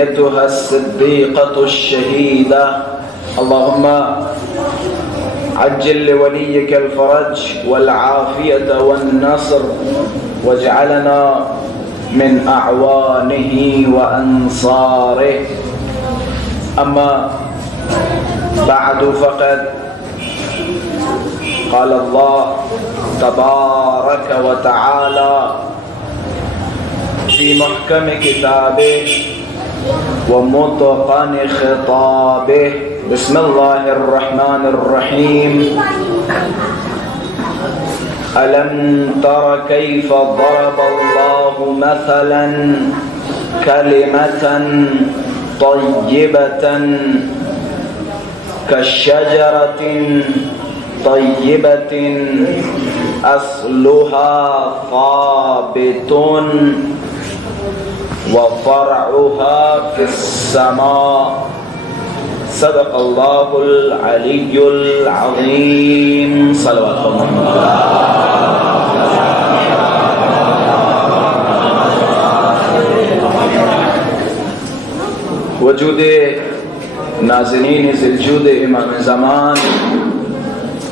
أيتها الصديقة الشهيدة اللهم عجل لوليك الفرج والعافية والنصر واجعلنا من أعوانه وأنصاره. أما بعد فقد قال الله تبارك وتعالى في محكم كتابه ومتقن خطابه. بسم الله الرحمن الرحيم. ألم تر كيف ضرب الله مثلا كلمة طيبة كالشجرة طيبة أصلها ثابت وفرعها في السماء. صدق الله العلي العظيم. صلوات الله. وجود ناظرین ذوالجود امام زمان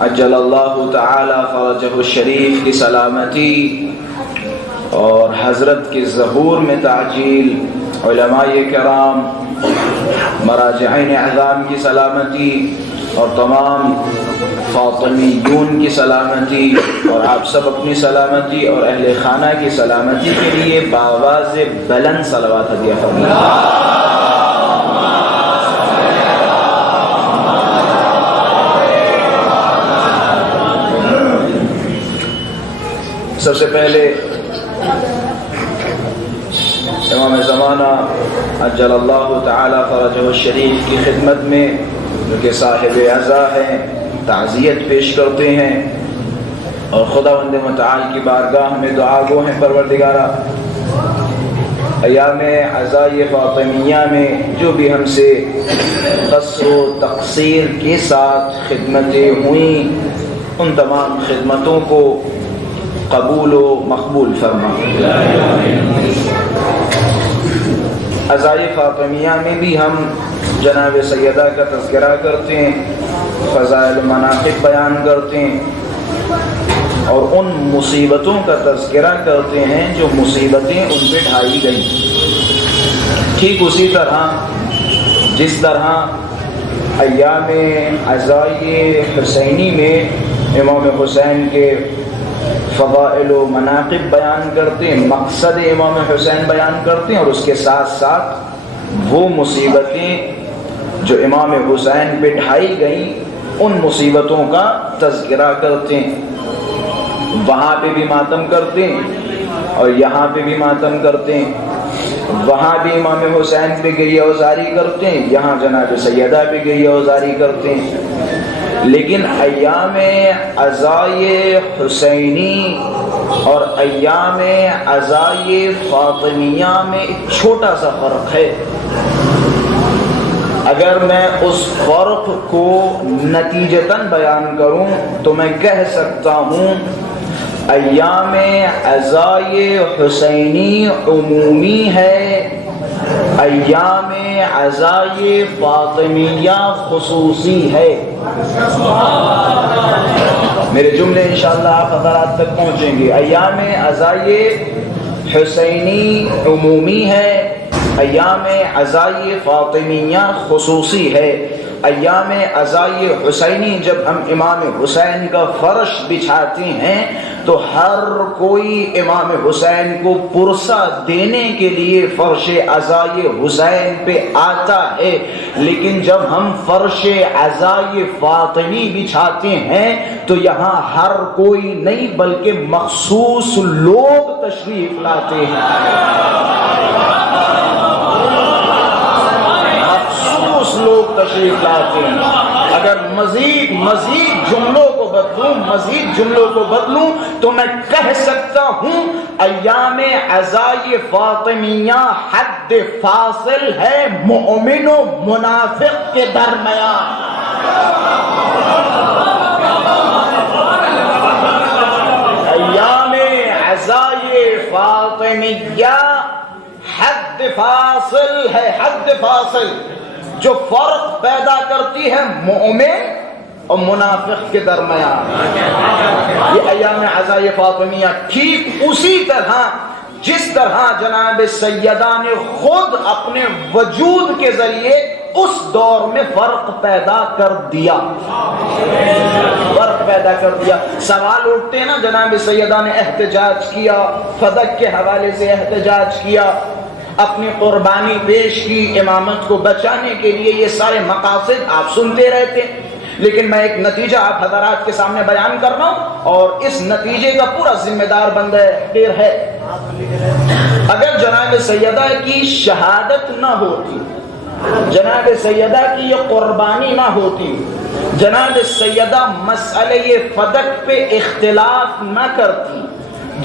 عجل اللہ تعالی فرجہ الشریف کی سلامتی اور حضرت کے ظہور میں تعجیل، علماء کرام، مراجعین اعظام کی سلامتی اور تمام فاطمیون کی سلامتی اور آپ سب اپنی سلامتی اور اہل خانہ کی سلامتی کے لیے بآواز بلند صلوات ہدیہ فرمائیں. سب سے پہلے امام زمانہ عجل اللہ تعالی فرجہ الشریف کی خدمت میں جو کہ صاحب عزا ہیں تعزیت پیش کرتے ہیں اور خداوند متعال کی بارگاہ میں دعا گو ہیں. پروردگارہ، ایام عزائے فاطمیہ میں جو بھی ہم سے قصر و تقصیر کے ساتھ خدمتیں ہوئیں ان تمام خدمتوں کو قبول و مقبول فرما. عزائے فاطمیہ میں بھی ہم جناب سیدہ کا تذکرہ کرتے ہیں، فضائل و مناقب بیان کرتے ہیں اور ان مصیبتوں کا تذکرہ کرتے ہیں جو مصیبتیں ان پہ ڈھائی گئیں. ٹھیک اسی طرح جس طرح ایام عزائے حسینی میں امام حسین کے فضائل و مناقب بیان کرتے ہیں، مقصد امام حسین بیان کرتے ہیں اور اس کے ساتھ ساتھ وہ مصیبتیں جو امام حسین پہ ڈھائی گئیں ان مصیبتوں کا تذکرہ کرتے ہیں. وہاں پہ بھی ماتم کرتے ہیں اور یہاں پہ بھی ماتم کرتے ہیں. وہاں بھی امام حسین پہ گریہ وزاری کرتے ہیں، یہاں جناب سیدہ پہ گریہ وزاری کرتے ہیں. لیکن ایام عزائے حسینی اور ایام عزائے فاطمیہ میں ایک چھوٹا سا فرق ہے. اگر میں اس فرق کو نتیجتاً بیان کروں تو میں کہہ سکتا ہوں ایام عزائے حسینی عمومی ہے، ایام عزائے فاطمیہ خصوصی ہے. میرے جملے انشاءاللہ آپ حضرات تک پہنچیں گے. ایام عزائے حسینی عمومی ہے، ایام عزائے فاطمیہ خصوصی ہے. ایام عزائے حسینی جب ہم امام حسین کا فرش بچھاتے ہیں تو ہر کوئی امام حسین کو پرسہ دینے کے لیے فرش عزائے حسین پہ آتا ہے. لیکن جب ہم فرش عزائے فاطمی بچھاتے ہیں تو یہاں ہر کوئی نہیں بلکہ مخصوص لوگ تشریف لاتے ہیں. مخصوص لوگ تشریف لاتے ہیں. اگر مزید جملوں کو بدلوں تو میں کہہ سکتا ہوں ایام عزائے فاطمیہ حد فاصل ہے مومن و منافق کے درمیان. ایام عزائے فاطمیہ حد فاصل ہے حد فاصل جو فرق پیدا کرتی ہے مومن اور منافق کے درمیان. یہ ایام عزائے فاطمیہ ٹھیک اسی طرح جس طرح جناب سیدہ نے خود اپنے وجود کے ذریعے اس دور میں فرق پیدا کر دیا. فرق پیدا کر دیا. سوال اٹھتے ہیں نا، جناب سیدہ نے احتجاج کیا، فدق کے حوالے سے احتجاج کیا، اپنی قربانی پیش کی امامت کو بچانے کے لیے. یہ سارے مقاصد آپ سنتے رہتے، لیکن میں ایک نتیجہ آپ حضرات کے سامنے بیان کر رہا ہوں، اور اس نتیجے کا پورا ذمہ دار بندہ خیر ہے. اگر جناب سیدہ کی شہادت نہ ہوتی، جناب سیدہ کی یہ قربانی نہ ہوتی، جناب سیدہ مسئلہ فدق پہ اختلاف نہ کرتی،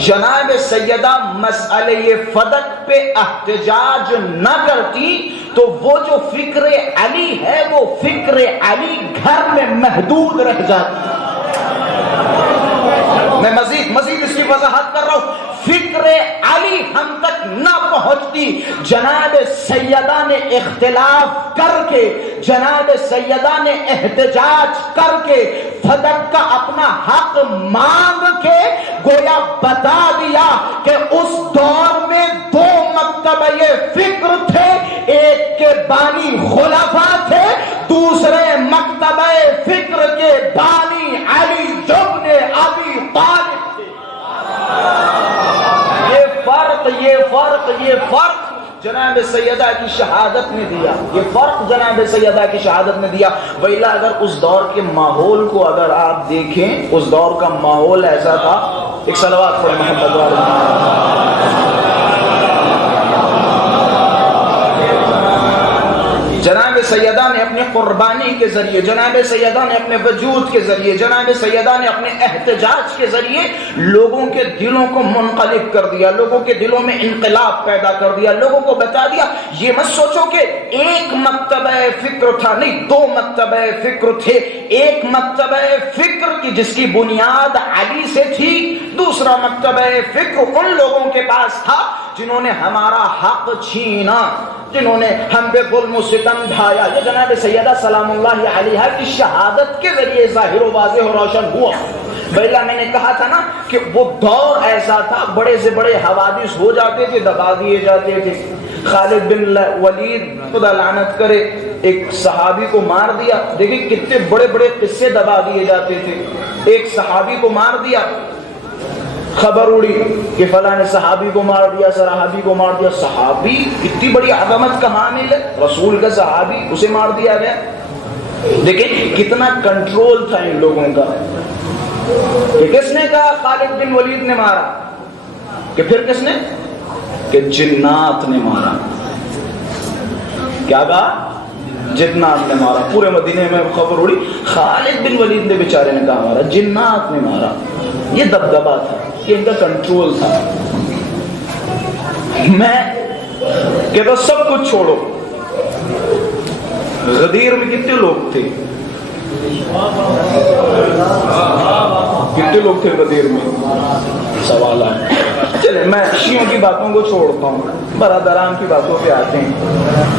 جناب سیدہ مسئلہ فدق پہ احتجاج نہ کرتی، تو وہ جو فکر علی ہے وہ فکر علی گھر میں محدود رہ جاتی. میں مزید اس کی وضاحت کر رہا ہوں. فکر علی ہم تک نہ پہنچتی. جناب سیدہ نے اختلاف کر کے، جناب سیدہ نے احتجاج کر کے، فدق کا اپنا حق مانگ کے گویا بتا دیا کہ اس دور میں دو مکتبہ فکر تھے، ایک کے بانی خلفاء تھے، دوسرے مکتبہ فکر کے بانی علی ابن ابی طالب تھے. یہ فرق جناب سیدہ کی شہادت نے دیا. یہ فرق جناب سیدہ کی شہادت نے دیا. ویلا اگر اس دور کے ماحول کو اگر آپ دیکھیں، اس دور کا ماحول ایسا تھا. ایک صلوات پڑھیں محمد والے. جناب سیدہ نے اپنی قربانی کے ذریعے، جناب سیدہ نے اپنے وجود کے ذریعے، جناب سیدہ نے اپنے احتجاج کے ذریعے لوگوں کے دلوں کو منقلب کر دیا، لوگوں کے دلوں میں انقلاب پیدا کر دیا، لوگوں کو بتا دیا. یہ مت سوچو کہ ایک مکتبہ فکر تھا، نہیں، دو مکتبہ فکر تھے. ایک مکتبہ فکر کی جس کی بنیاد علی سے تھی، دوسرا مکتبہ فکر ان لوگوں کے پاس تھا جنہوں نے ہمارا حق چھینا، جنہوں نے ہم پہ ظلم و ستم ڈھایا. یہ جناب سیدہ سلام اللہ علیہا کی شہادت کے ذریعے ظاہر و واضح و روشن ہوا. پہلا میں نے کہا تھا نا کہ وہ دور ایسا تھا، بڑے سے بڑے حوادث ہو جاتے تھے، دبا دیے جاتے تھے. خالد بن ولید خدا لعنت کرے، ایک صحابی کو مار دیا. دیکھیں کتنے بڑے بڑے قصے دبا دیے جاتے تھے. ایک صحابی کو مار دیا، خبر اڑی کہ فلاں نے صحابی کو مار دیا، صحابی کو مار دیا. صحابی اتنی بڑی عظمت کا حامل ہے، رسول کا صحابی، اسے مار دیا گیا. دیکھیں کتنا کنٹرول تھا ان لوگوں کا. کہ کس نے کہا خالد بن ولید نے مارا، کہ پھر کس نے، کہ جنات نے مارا. کیا کہا؟ جنات نے مارا. پورے مدینے میں خبر اڑی خالد بن ولید نے بیچارے نے کہا مارا، جنات نے مارا. یہ دبدبا تھا، یہ ان کا کنٹرول تھا. میں کہتا سب کچھ چھوڑو. غدیر میں کتنے لوگ تھے؟ کتنے لوگ تھے غدیر میں؟ سوال ہے. چلے میں شیعوں کی باتوں کو چھوڑتا ہوں، برادران کی باتوں پہ آتے ہیں.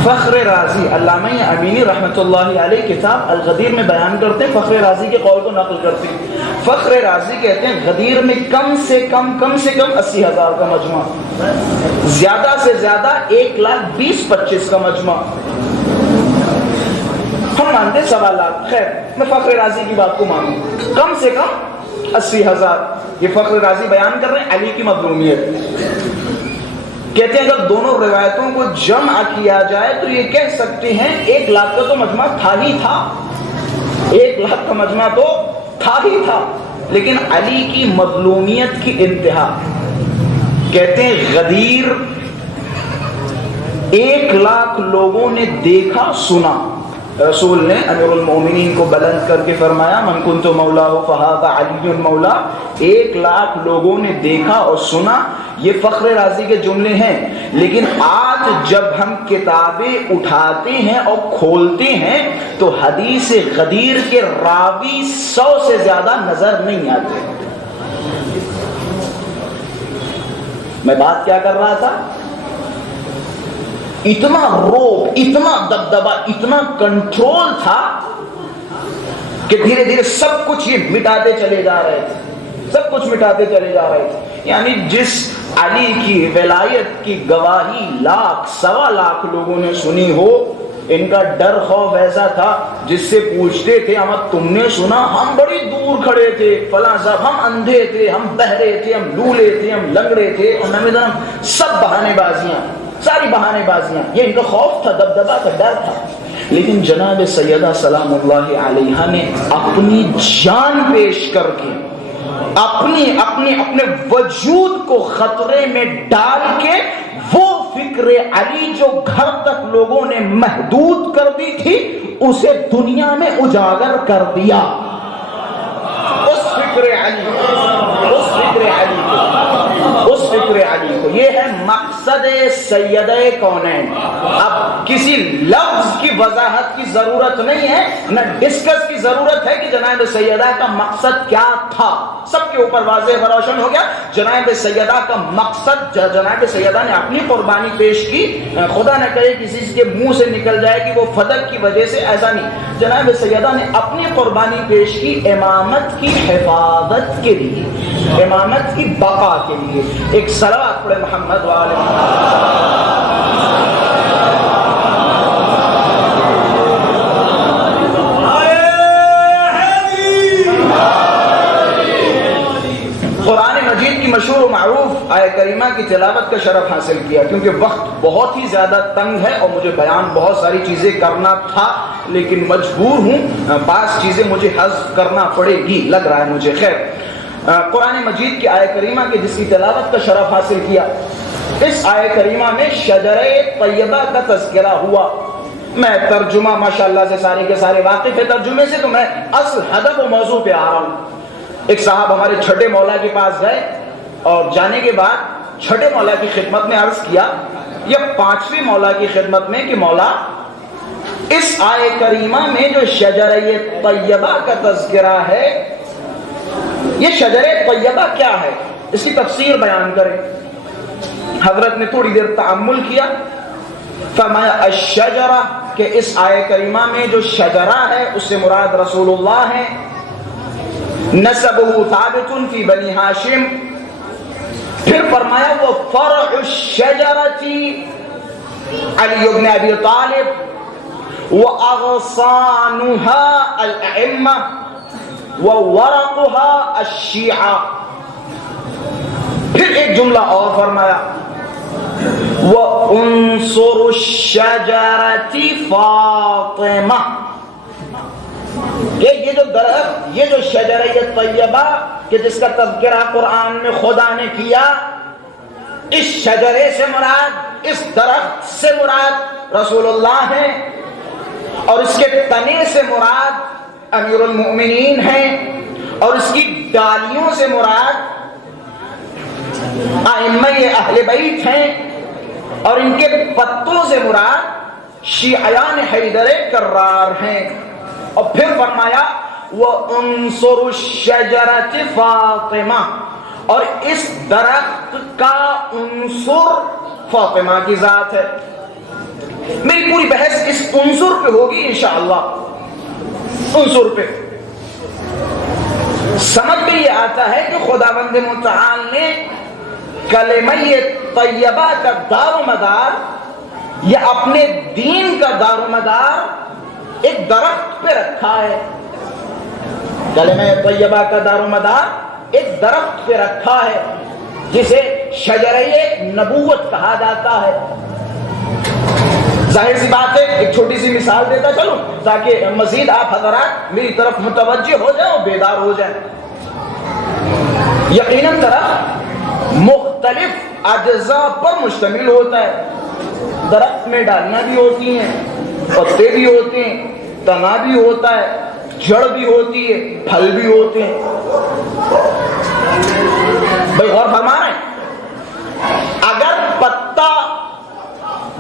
فخر رازی، علامہ امینی رحمۃ اللہ علیہ کتاب الغدیر میں بیان کرتے ہیں، فخر رازی کے قول کو نقل کرتے ہیں. فخر رازی کہتے ہیں غدیر میں کم سے کم 80,000 کا مجمع، زیادہ سے زیادہ 1,20,25 کا مجمع. ہم مانتے 1.25 لاکھ، خیر میں فخر رازی کی بات کو مانوں. کم سے کم 80,000. یہ فخر رازی بیان کر رہے ہیں علی کی مظلومیت. کہتے ہیں اگر دونوں روایتوں کو جمع کیا جائے تو یہ کہہ سکتے ہیں 1 لاکھ کا تو مجمع تھا ہی تھا، 1 لاکھ کا مجمع تو تھا ہی تھا. لیکن علی کی مظلومیت کی انتہا. کہتے ہیں غدیر 1 لاکھ لوگوں نے دیکھا سنا. رسول نے امیر المومنین کو بلند کر کے فرمایا من کنت مولا فہذا علی مولا. 1 لاکھ لوگوں نے دیکھا اور سنا. یہ فخر رازی کے جملے ہیں. لیکن آج جب ہم کتابیں اٹھاتے ہیں اور کھولتے ہیں تو حدیث غدیر کے راوی 100 سے زیادہ نظر نہیں آتے. میں بات کیا کر رہا تھا؟ اتنا روب، اتنا دبدبا، اتنا کنٹرول تھا کہ دھیرے دھیرے سب کچھ یہ مٹاتے چلے جا رہے تھے، سب کچھ مٹاتے چلے جا رہے تھے. یعنی جس علی کی ولایت کی گواہی لاکھ سوا لاکھ لوگوں نے سنی ہو، ان کا ڈر خوف ایسا تھا جس سے پوچھتے تھے احمد تم نے سنا؟ ہم بڑی دور کھڑے تھے، فلاں صاحب ہم اندھے تھے، ہم بہرے تھے، ہم لولے تھے، ہم لنگڑے تھے، سب بہانے بازیاں، ساری بہانے بازیاں. یہ ان کا خوف تھا، دبدبا تھا، ڈر تھا. لیکن جناب سیدہ سلام اللہ علیہا نے اپنی جان پیش کر کے اپنے وجود کو خطرے میں ڈال کے وہ فکر علی جو گھر تک لوگوں نے محدود کر دی تھی اسے دنیا میں اجاگر کر دیا. اس فکر علی کو یہ ہے مقصد سیدہ کونین. اب کسی لفظ کی وضاحت کی ضرورت نہیں ہے، نہ ڈسکس کی ضرورت ہے کہ جناب سیدہ کا مقصد کیا تھا. سب کے اوپر واضح و روشن ہو گیا. جناب سیدہ کا مقصد، جناب سیدہ نے اپنی قربانی پیش کی. خدا نہ کرے کسی کے منہ سے نکل جائے کہ وہ فدق کی وجہ سے، ایسا نہیں. جناب سیدہ نے اپنی قربانی پیش کی امامت کی حفاظت کے لیے، امامت کی بقا کے لیے. ایک صلوات پڑھے محمد والے قرآن مجید کی مشہور و معروف آیہ کریمہ کی تلاوت کا شرف حاصل کیا. کیونکہ وقت بہت ہی زیادہ تنگ ہے اور مجھے بیان بہت ساری چیزیں کرنا تھا، لیکن مجبور ہوں، بعض چیزیں مجھے حذف کرنا پڑے گی لگ رہا ہے مجھے. خیر، قرآن مجید کی آیہ کریمہ کی جس کی تلاوت کا شرف حاصل کیا، اس آیہ کریمہ میں شجرہ طیبہ کا تذکرہ ہوا. میں ترجمہ ماشاءاللہ سے سارے کے سارے واقف ہے ترجمے سے، تو میں اصل ہدف و موضوع پہ آ رہا ہوں. ایک صاحب ہمارے چھٹے مولا کے پاس گئے اور جانے کے بعد چھٹے مولا کی خدمت میں عرض کیا یا پانچویں مولا کی خدمت میں کہ مولا اس آیہ کریمہ میں جو شجرہ طیبہ کا تذکرہ ہے، یہ شجرہ طیبہ کیا ہے، اس کی تفسیر بیان کریں. حضرت نے تھوڑی دیر تأمل کیا، فرمایا الشجرہ کہ اس آیہ کریمہ میں جو شجرہ ہے اس سے مراد رسول اللہ ہے. نسبہ ثابت فی بنی ہاشم. پھر فرمایا وہ فرع الشجرۃ علی بن ابی طالب واغصانها الائمہ وورقها الشیعہ. پھر ایک جملہ اور فرمایا وعنصر الشجرۃ فاطمہ. یہ جو درخت، یہ جو شجرہ طیبہ کہ جس کا تذکرہ قرآن میں خدا نے کیا، اس شجرے سے مراد، اس درخت سے مراد رسول اللہ ہے، اور اس کے تنے سے مراد امیر المؤمنین ہیں، اور اس کی ڈالیوں سے مراد ائمہ اہل بیت ہیں، اور ان کے پتوں سے مراد شیعیان حیدر کرار ہیں. اور پھر فرمایا وعنصر الشجرۃ فاطمہ، اور اس درخت کا عنصر فاطمہ کی ذات ہے. میری پوری بحث اس عنصر پہ ہوگی انشاءاللہ. عنصر پہ سمجھ میں یہ آتا ہے کہ خداوند متعال نے کلمہ طیبہ کا دار و مدار یا اپنے دین کا دار و مدار ایک درخت پہ رکھا ہے. کلمہ طیبہ کا دار و مدار ایک درخت پہ رکھا ہے جسے شجرہ نبوت کہا جاتا ہے. ظاہر سی بات ہے، ایک چھوٹی سی مثال دیتا چلوں تاکہ مزید آپ حضرات میری طرف متوجہ ہو جائیں اور بیدار ہو جائیں. یقیناً درخت مختلف اجزاء پر مشتمل ہوتا ہے. درخت میں ڈالیاں بھی ہوتی ہیں، پتے بھی ہوتے ہیں، تنا بھی ہوتا ہے، جڑ بھی ہوتی ہے، پھل بھی ہوتے ہیں. بھائی غور فرما رہے ہیں؟ اگر پتا،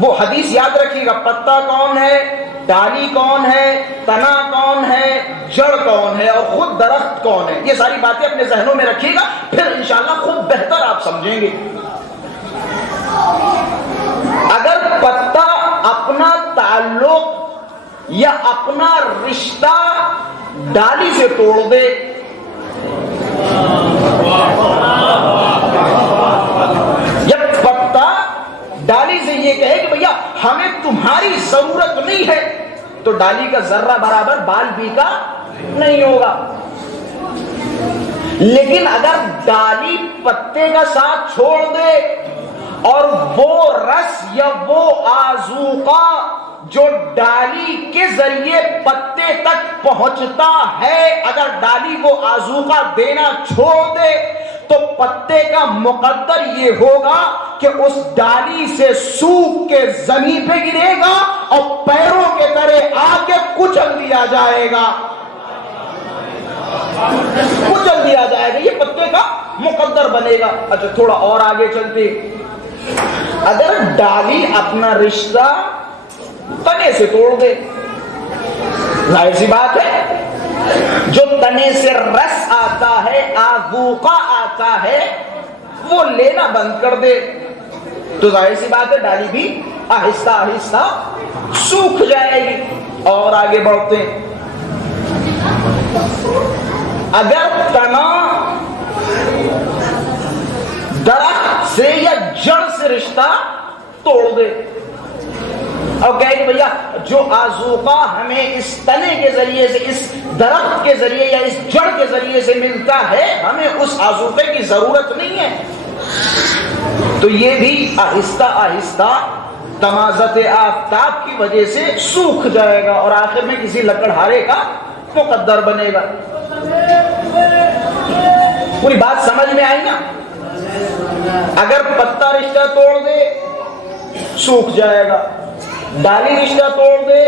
وہ حدیث یاد رکھیے گا، پتا کون ہے، ڈالی کون ہے، تنا کون ہے، جڑ کون ہے، اور خود درخت کون ہے، یہ ساری باتیں اپنے ذہنوں میں رکھیے گا، پھر انشاءاللہ خوب بہتر آپ سمجھیں گے. اگر پتا اپنا تعلق یا اپنا رشتہ ڈالی سے توڑ دے، جب پتا ڈالی سے یہ کہے کہ بھیا ہمیں تمہاری ضرورت نہیں ہے، تو ڈالی کا ذرہ برابر بال بھی کا نہیں ہوگا۔ لیکن اگر ڈالی پتے کا ساتھ چھوڑ دے اور وہ رس یا وہ آذوقہ جو ڈالی کے ذریعے پتے تک پہنچتا ہے، اگر ڈالی وہ آذوقہ دینا چھوڑ دے تو پتے کا مقدر یہ ہوگا کہ اس ڈالی سے سوکھ کے زمین پہ گرے گا اور پیروں کے طرح آ کے کچل دیا جائے گا، کچل دیا جائے گا، یہ پتے کا مقدر بنے گا۔ اچھا تھوڑا اور آگے چلتے، اگر ڈالی اپنا رشتہ تنے سے توڑ دے، ظاہر سی بات ہے جو تنے سے رس آتا ہے، آذوقہ آتا ہے، وہ لینا بند کر دے، تو ظاہر سی بات ہے ڈالی بھی آہستہ آہستہ سوکھ جائے گی۔ اور آگے بڑھتے ہیں، اگر تنا درخت سے یا جڑ سے رشتہ توڑ دے اور کہے کہ بھیا جو آذوقہ ہمیں اس تنے کے ذریعے سے، اس درخت کے ذریعے یا اس جڑ کے ذریعے سے ملتا ہے، ہمیں اس آذوقے کی ضرورت نہیں ہے، تو یہ بھی آہستہ آہستہ تمازت آفتاب کی وجہ سے سوکھ جائے گا اور آخر میں کسی لکڑہارے کا مقدر بنے گا۔ پوری بات سمجھ میں آئی نا؟ اگر پتا رشتہ توڑ دے سوکھ جائے گا، ڈالی رشتہ توڑ دے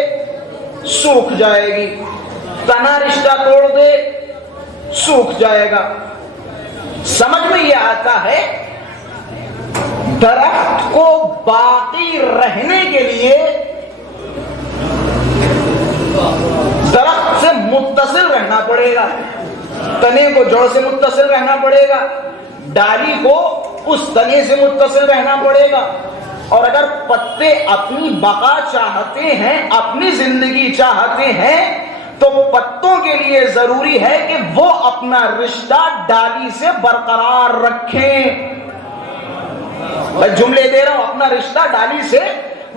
سوکھ جائے گی، تنا رشتہ توڑ دے سوکھ جائے گا۔ سمجھ میں یہ آتا ہے درخت کو باقی رہنے کے لیے درخت سے متصل رہنا پڑے گا، تنے کو جڑ سے متصل رہنا پڑے گا، ڈالی کو اس تنے سے متصل رہنا پڑے گا، اور اگر پتے اپنی بقا چاہتے ہیں، اپنی زندگی چاہتے ہیں، تو پتوں کے لیے ضروری ہے کہ وہ اپنا رشتہ ڈالی سے برقرار رکھیں۔ میں جملے دے رہا ہوں، اپنا رشتہ ڈالی سے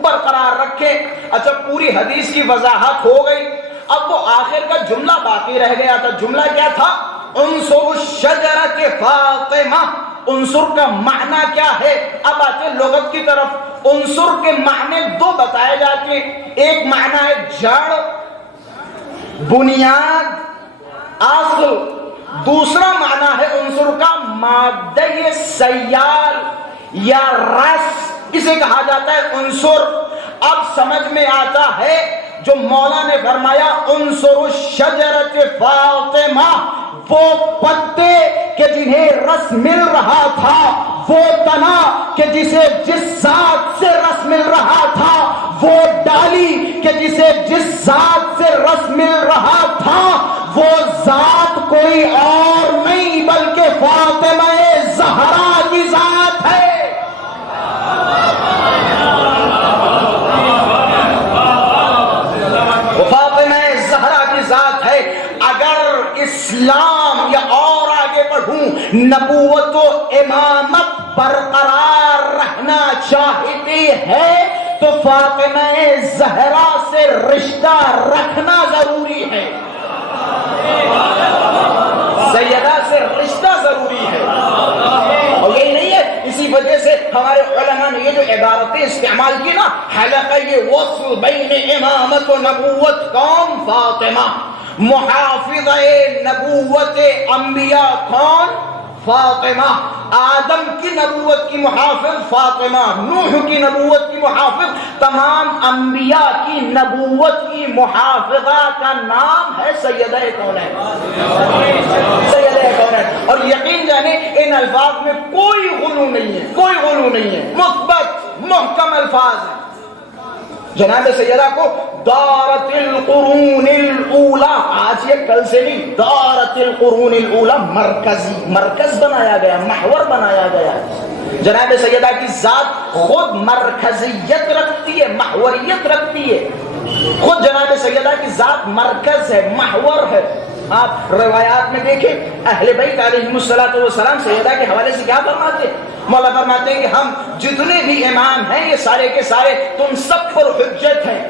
برقرار رکھیں۔ اچھا پوری حدیث کی وضاحت ہو گئی، اب وہ آخر کا جملہ باقی رہ گیا تھا۔ جملہ کیا تھا؟ انصر الشجرۃ فاطمہ۔ انصر کا معنی کیا ہے؟ اب آتے لغت کی طرف۔ انصر کے معنی دو بتائے جاتے ہیں، ایک معنی ہے جڑ، بنیاد، اصل، دوسرا معنی ہے انصر کا مادہ سیال یا رس، اسے کہا جاتا ہے انصر۔ اب سمجھ میں آتا ہے جو مولا نے فرمایا انصر الشجرۃ فاطمہ، وہ پتے کہ جنہیں رس مل رہا تھا، وہ تنا کہ جسے جس ذات سے رس مل رہا تھا، وہ ڈالی کہ جسے جس ذات سے رس مل رہا تھا، وہ ذات کوئی اور نہیں بلکہ فاطمہ زہرا کی ذات ہے۔ اسلام یا اور آگے بڑھوں، نبوت و امامت برقرار رہنا چاہتے ہیں تو فاطمہ زہرا سے رشتہ رکھنا ضروری ہے، سیدہ سے رشتہ ضروری ہے۔ اور یہی نہیں ہے، اسی وجہ سے ہمارے علماء نے یہ جو عبارتیں استعمال کی نا، حلقہ یہ وصل بین امامت و نبوت، کون؟ فاطمہ۔ محافظہ نبوت انبیاء کون؟ فاطمہ۔ آدم کی نبوت کی محافظ فاطمہ، نوح کی نبوت کی محافظ، تمام انبیاء کی نبوت کی محافظہ کا نام ہے سیدہ کونین، سیدہ کونین۔ اور یقین جانے ان الفاظ میں کوئی غلو نہیں ہے، کوئی غلو نہیں ہے، مثبت محکم الفاظ ہیں۔ جناب سیدہ کو دارت القرون الاولی، آج یہ کل سے نہیں، دارت القرون الاولی، مرکز بنایا گیا، محور بنایا گیا۔ جناب سیدہ کی ذات خود مرکزیت رکھتی ہے، محوریت رکھتی ہے، خود جناب سیدہ کی ذات مرکز ہے، محور ہے۔ آپ روایات میں دیکھیں اہل بیت علیہم السلام سیدہ کے حوالے سے کیا فرماتے ہیں؟ مولا فرماتے ہیں کہ ہم جتنے بھی امام ہیں یہ سارے کے سارے تم سب پر حجت ہیں،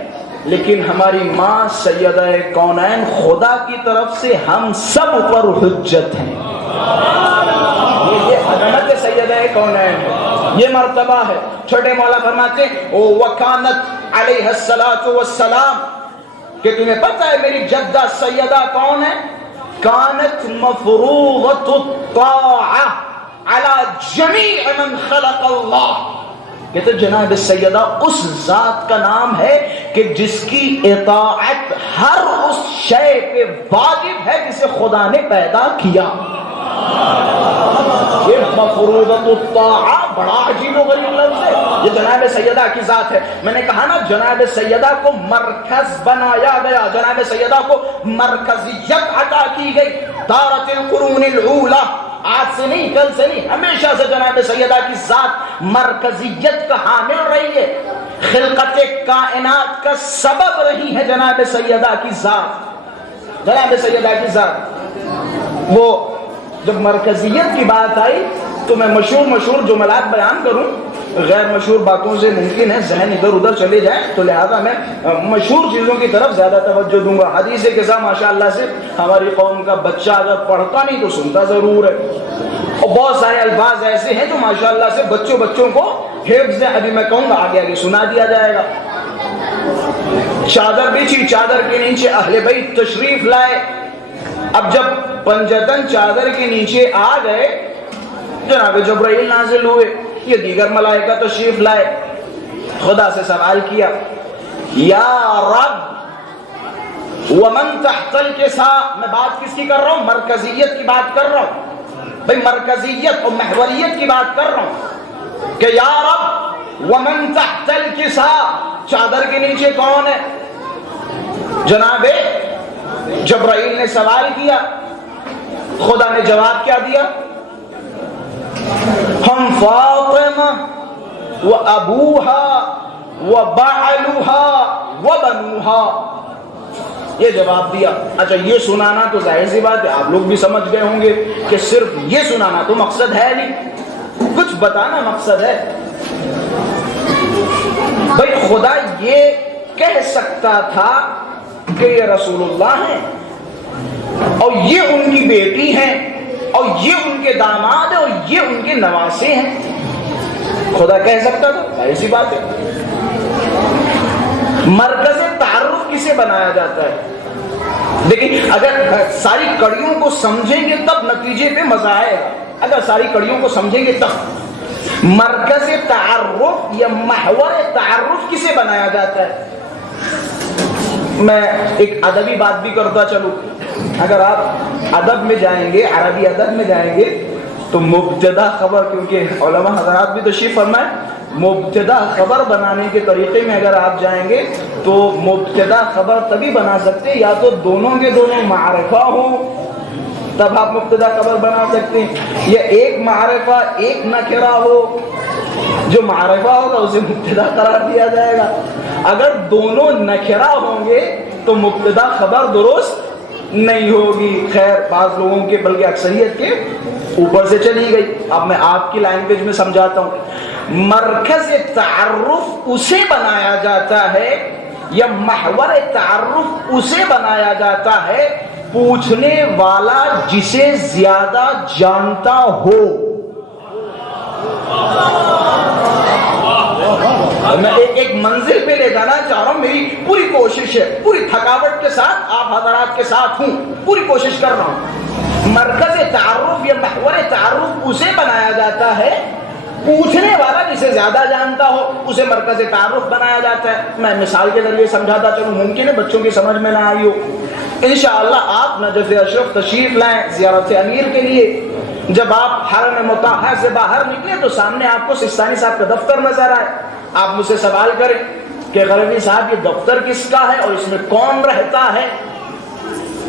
لیکن ہماری ماں سیدہ کونین خدا کی طرف سے ہم سب پر حجت ہیں۔ یہ عظمت سیدہ کونین ہے، یہ مرتبہ ہے۔ چھوٹے مولا فرماتے ہیں وَكَانَتْ عَلَيْهَا الصَّلَاةُ وَالسَّلَامُ، کہ تمہیں پتہ ہے میری جدہ سیدہ کون ہے؟ کانت مفروضۃ الطاعہ علی جمیع من خلق اللہ، کہ تو جناب سیدہ اس ذات کا نام ہے کہ جس کی اطاعت ہر اس شے پہ واجب ہے جسے خدا نے پیدا کیا۔ یہ مفروضۃ الطاعہ بڑا عجیب و غریب لفظ ہے، یہ جناب سیدہ کی ذات ہے۔ میں نے کہا نا جناب سیدہ کو مرکز بنایا گیا، جناب سیدہ کو مرکزیت عطا کی گئی۔ دارت القرون الاولی، آج سے نہیں، کل سے نہیں، ہمیشہ سے جناب سیدہ کی ذات مرکزیت کا حامل رہی ہے، خلقت کائنات کا سبب رہی ہے جناب سیدہ کی ذات، جناب سیدہ کی ذات۔ وہ جب مرکزیت کی بات آئی تو میں مشہور جملات بیان کروں، غیر مشہور باتوں سے ممکن ہے ذہن ادھر ادھر چلے جائیں، تو لہذا میں مشہور چیزوں کی طرف زیادہ توجہ دوں گا۔ حدیث قصہ ماشاءاللہ سے ہماری قوم کا بچہ اگر پڑھتا نہیں تو سنتا ضرور ہے، اور بہت سارے الفاظ ایسے ہیں جو ماشاءاللہ سے بچوں کو حفظ ہے، ابھی میں کہوں گا آگے سنا دیا جائے گا۔ چادر بچھی، چادر کے نیچے اہل بیت تشریف لائے، اب جب پنجتن چادر کے نیچے آ گئے جناب جبرائیل نازل ہوئے، یہ دیگر ملائکہ تشریف لائے، خدا سے سوال کیا یا رب ومن تحت الکسا، میں بات کس کی کر رہا ہوں؟ مرکزیت کی بات کر رہا ہوں بھئی، مرکزیت اور محوریت کی بات کر رہا ہوں کہ یا رب ومن تحت الکسا، چادر کے نیچے کون ہے؟ جناب جبرائیل نے سوال کیا، خدا نے جواب کیا دیا؟ ہم فاطمہ و ابوہا و بعلوہا و بنوہا، یہ جواب دیا۔ اچھا یہ سنانا تو ظاہر سی بات ہے آپ لوگ بھی سمجھ گئے ہوں گے کہ صرف یہ سنانا تو مقصد ہے نہیں، کچھ بتانا مقصد ہے۔ بھائی خدا یہ کہہ سکتا تھا کہ یہ رسول اللہ ہیں اور یہ ان کی بیٹی ہیں اور یہ ان کے داماد ہیں اور یہ ان کے نواسے ہیں، خدا کہہ سکتا تھا، ایسی بات ہے۔ مرکز تعارف کسے بنایا جاتا ہے؟ لیکن اگر ساری کڑیوں کو سمجھیں گے تب نتیجے پہ مزہ آئے گا، اگر ساری کڑیوں کو سمجھیں گے تب۔ مرکز تعارف یا محور تعارف کسے بنایا جاتا ہے؟ میں ایک ادبی بات بھی کرتا چلوں، اگر آپ ادب میں جائیں گے، عربی ادب میں جائیں گے تو مبتدا خبر، کیونکہ علماء حضرات بھی تشریف فرمائیں، مبتدا خبر بنانے کے طریقے میں اگر آپ جائیں گے تو مبتدا خبر تبھی بنا سکتے یا تو دونوں کے دونوں معرفہ ہوں تب آپ مبتدا خبر بنا سکتے ہیں، یا ایک معرفہ ایک نکرہ ہو، جو معرفہ ہوگا اسے مبتدا قرار دیا جائے گا۔ اگر دونوں نکرہ ہوں گے تو مبتدا خبر درست نہیں ہوگی۔ خیر بعض لوگوں کے بلکہ اکثریت کے اوپر سے چلی گئی۔ اب میں آپ کی لینگویج میں سمجھاتا ہوں، مرکز تعارف اسے بنایا جاتا ہے یا محور تعارف اسے بنایا جاتا ہے پوچھنے والا جسے زیادہ جانتا ہو۔ میں ایک منزل پہ لے جانا چاہ رہا ہوں، میری پوری کوشش ہے، پوری تھکاوٹ کے ساتھ آپ حضرات کے ساتھ ہوں، پوری کوشش کر رہا ہوں۔ مرکز تعارف یا محور تعارف اسے بنایا جاتا ہے پوچھنے والا جسے زیادہ جانتا ہو، اسے مرکز تعارف بنایا جاتا ہے۔ میں مثال کے ذریعے سمجھاتا چلوں، ممکن ہے بچوں کی سمجھ میں نہ آئی ہو۔ انشاءاللہ آپ نجف اشرف تشریف لائیں زیارت امیر کے لیے، جب آپ حرم مطہر سے باہر نکلے تو سامنے آپ کو سستانی صاحب کا دفتر نظر آئے، آپ مجھ سے سوال کریں کہ غربی صاحب یہ دفتر کس کا ہے اور اس میں کون رہتا ہے؟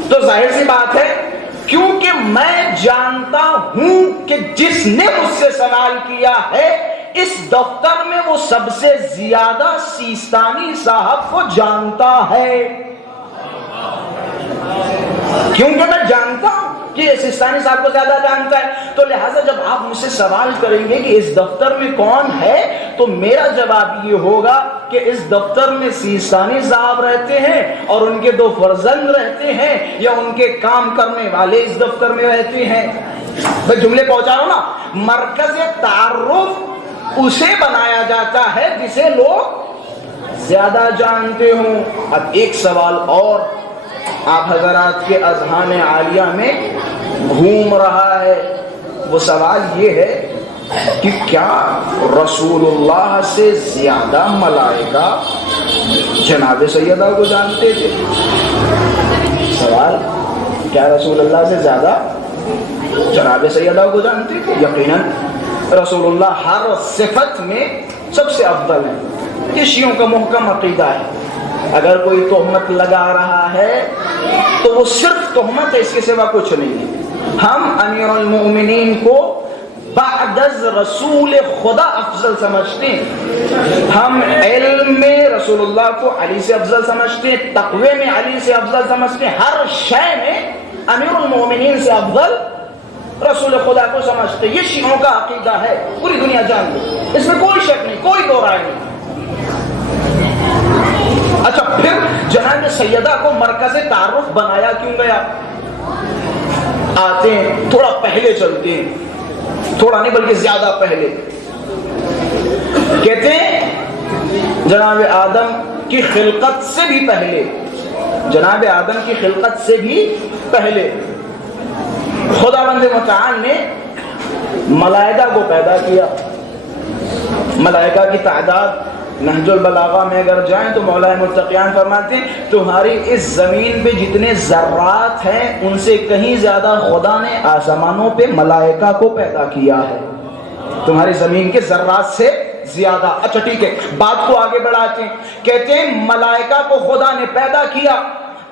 تو ظاہر سی بات ہے، کیونکہ میں جانتا ہوں کہ جس نے مجھ سے سوال کیا ہے اس دفتر میں وہ سب سے زیادہ سیستانی صاحب کو جانتا ہے، کیونکہ میں جانتا ہوں کہ یہ سیستانی صاحب کو زیادہ جانتا ہے۔ تو لہٰذا جب آپ مجھ سے سوال کریں گے کہ اس دفتر میں کون ہے، تو میرا جواب یہ ہوگا کہ اس دفتر میں سیستانی صاحب رہتے ہیں اور ان کے 2 فرزند رہتے ہیں، یا ان کے کام کرنے والے اس دفتر میں رہتے ہیں۔ میں جملے پہنچا رہا ہوں نا۔ مرکز تعارف اسے بنایا جاتا ہے جسے لوگ زیادہ جانتے ہوں۔ اب ایک سوال اور آپ حضرات کے اذہان عالیہ میں گھوم رہا ہے، وہ سوال یہ ہے کہ کیا رسول اللہ سے زیادہ ملائکہ جناب سیدہ کو جانتے تھے؟ سوال، کیا رسول اللہ سے زیادہ جناب سیدہ کو جانتے تھے؟ یقیناً رسول اللہ ہر صفت میں سب سے افضل ہے۔ یہ شیعوں کا محکم عقیدہ ہے، اگر کوئی تہمت لگا رہا ہے تو وہ صرف تہمت ہے، اس کے سوا کچھ نہیں ہے۔ ہم امیر المؤمنین کو بعد از رسول خدا افضل سمجھتے ہیں، ہم علم میں رسول اللہ کو علی سے افضل سمجھتے ہیں، تقوی میں علی سے افضل سمجھتے ہیں، ہر شے میں امیر المؤمنین سے افضل رسول خدا کو سمجھتے ہیں۔ یہ شیعوں کا عقیدہ ہے، پوری دنیا جان لے، اس میں کوئی شک نہیں، کوئی دو رائے نہیں۔ اچھا، پھر جناب سیدہ کو مرکز تعارف بنایا کیوں گیا؟ آتے ہیں، تھوڑا پہلے چلتے ہیں، تھوڑا نہیں بلکہ زیادہ پہلے۔ کہتے ہیں جناب آدم کی خلقت سے بھی پہلے، جناب آدم کی خلقت سے بھی پہلے خداوند متعال نے ملائکہ کو پیدا کیا۔ ملائکہ کی تعداد نہج البلاغہ میں اگر جائیں تو مولا متقیان فرماتے ہیں تمہاری اس زمین پہ جتنے ذرات ہیں ان سے کہیں زیادہ خدا نے آسمانوں پہ ملائکہ کو پیدا کیا ہے، تمہاری زمین کے ذرات سے زیادہ۔ اچھا ٹھیک ہے، بات کو آگے بڑھاتے ہیں۔ کہتے ہیں ملائکہ کو خدا نے پیدا کیا۔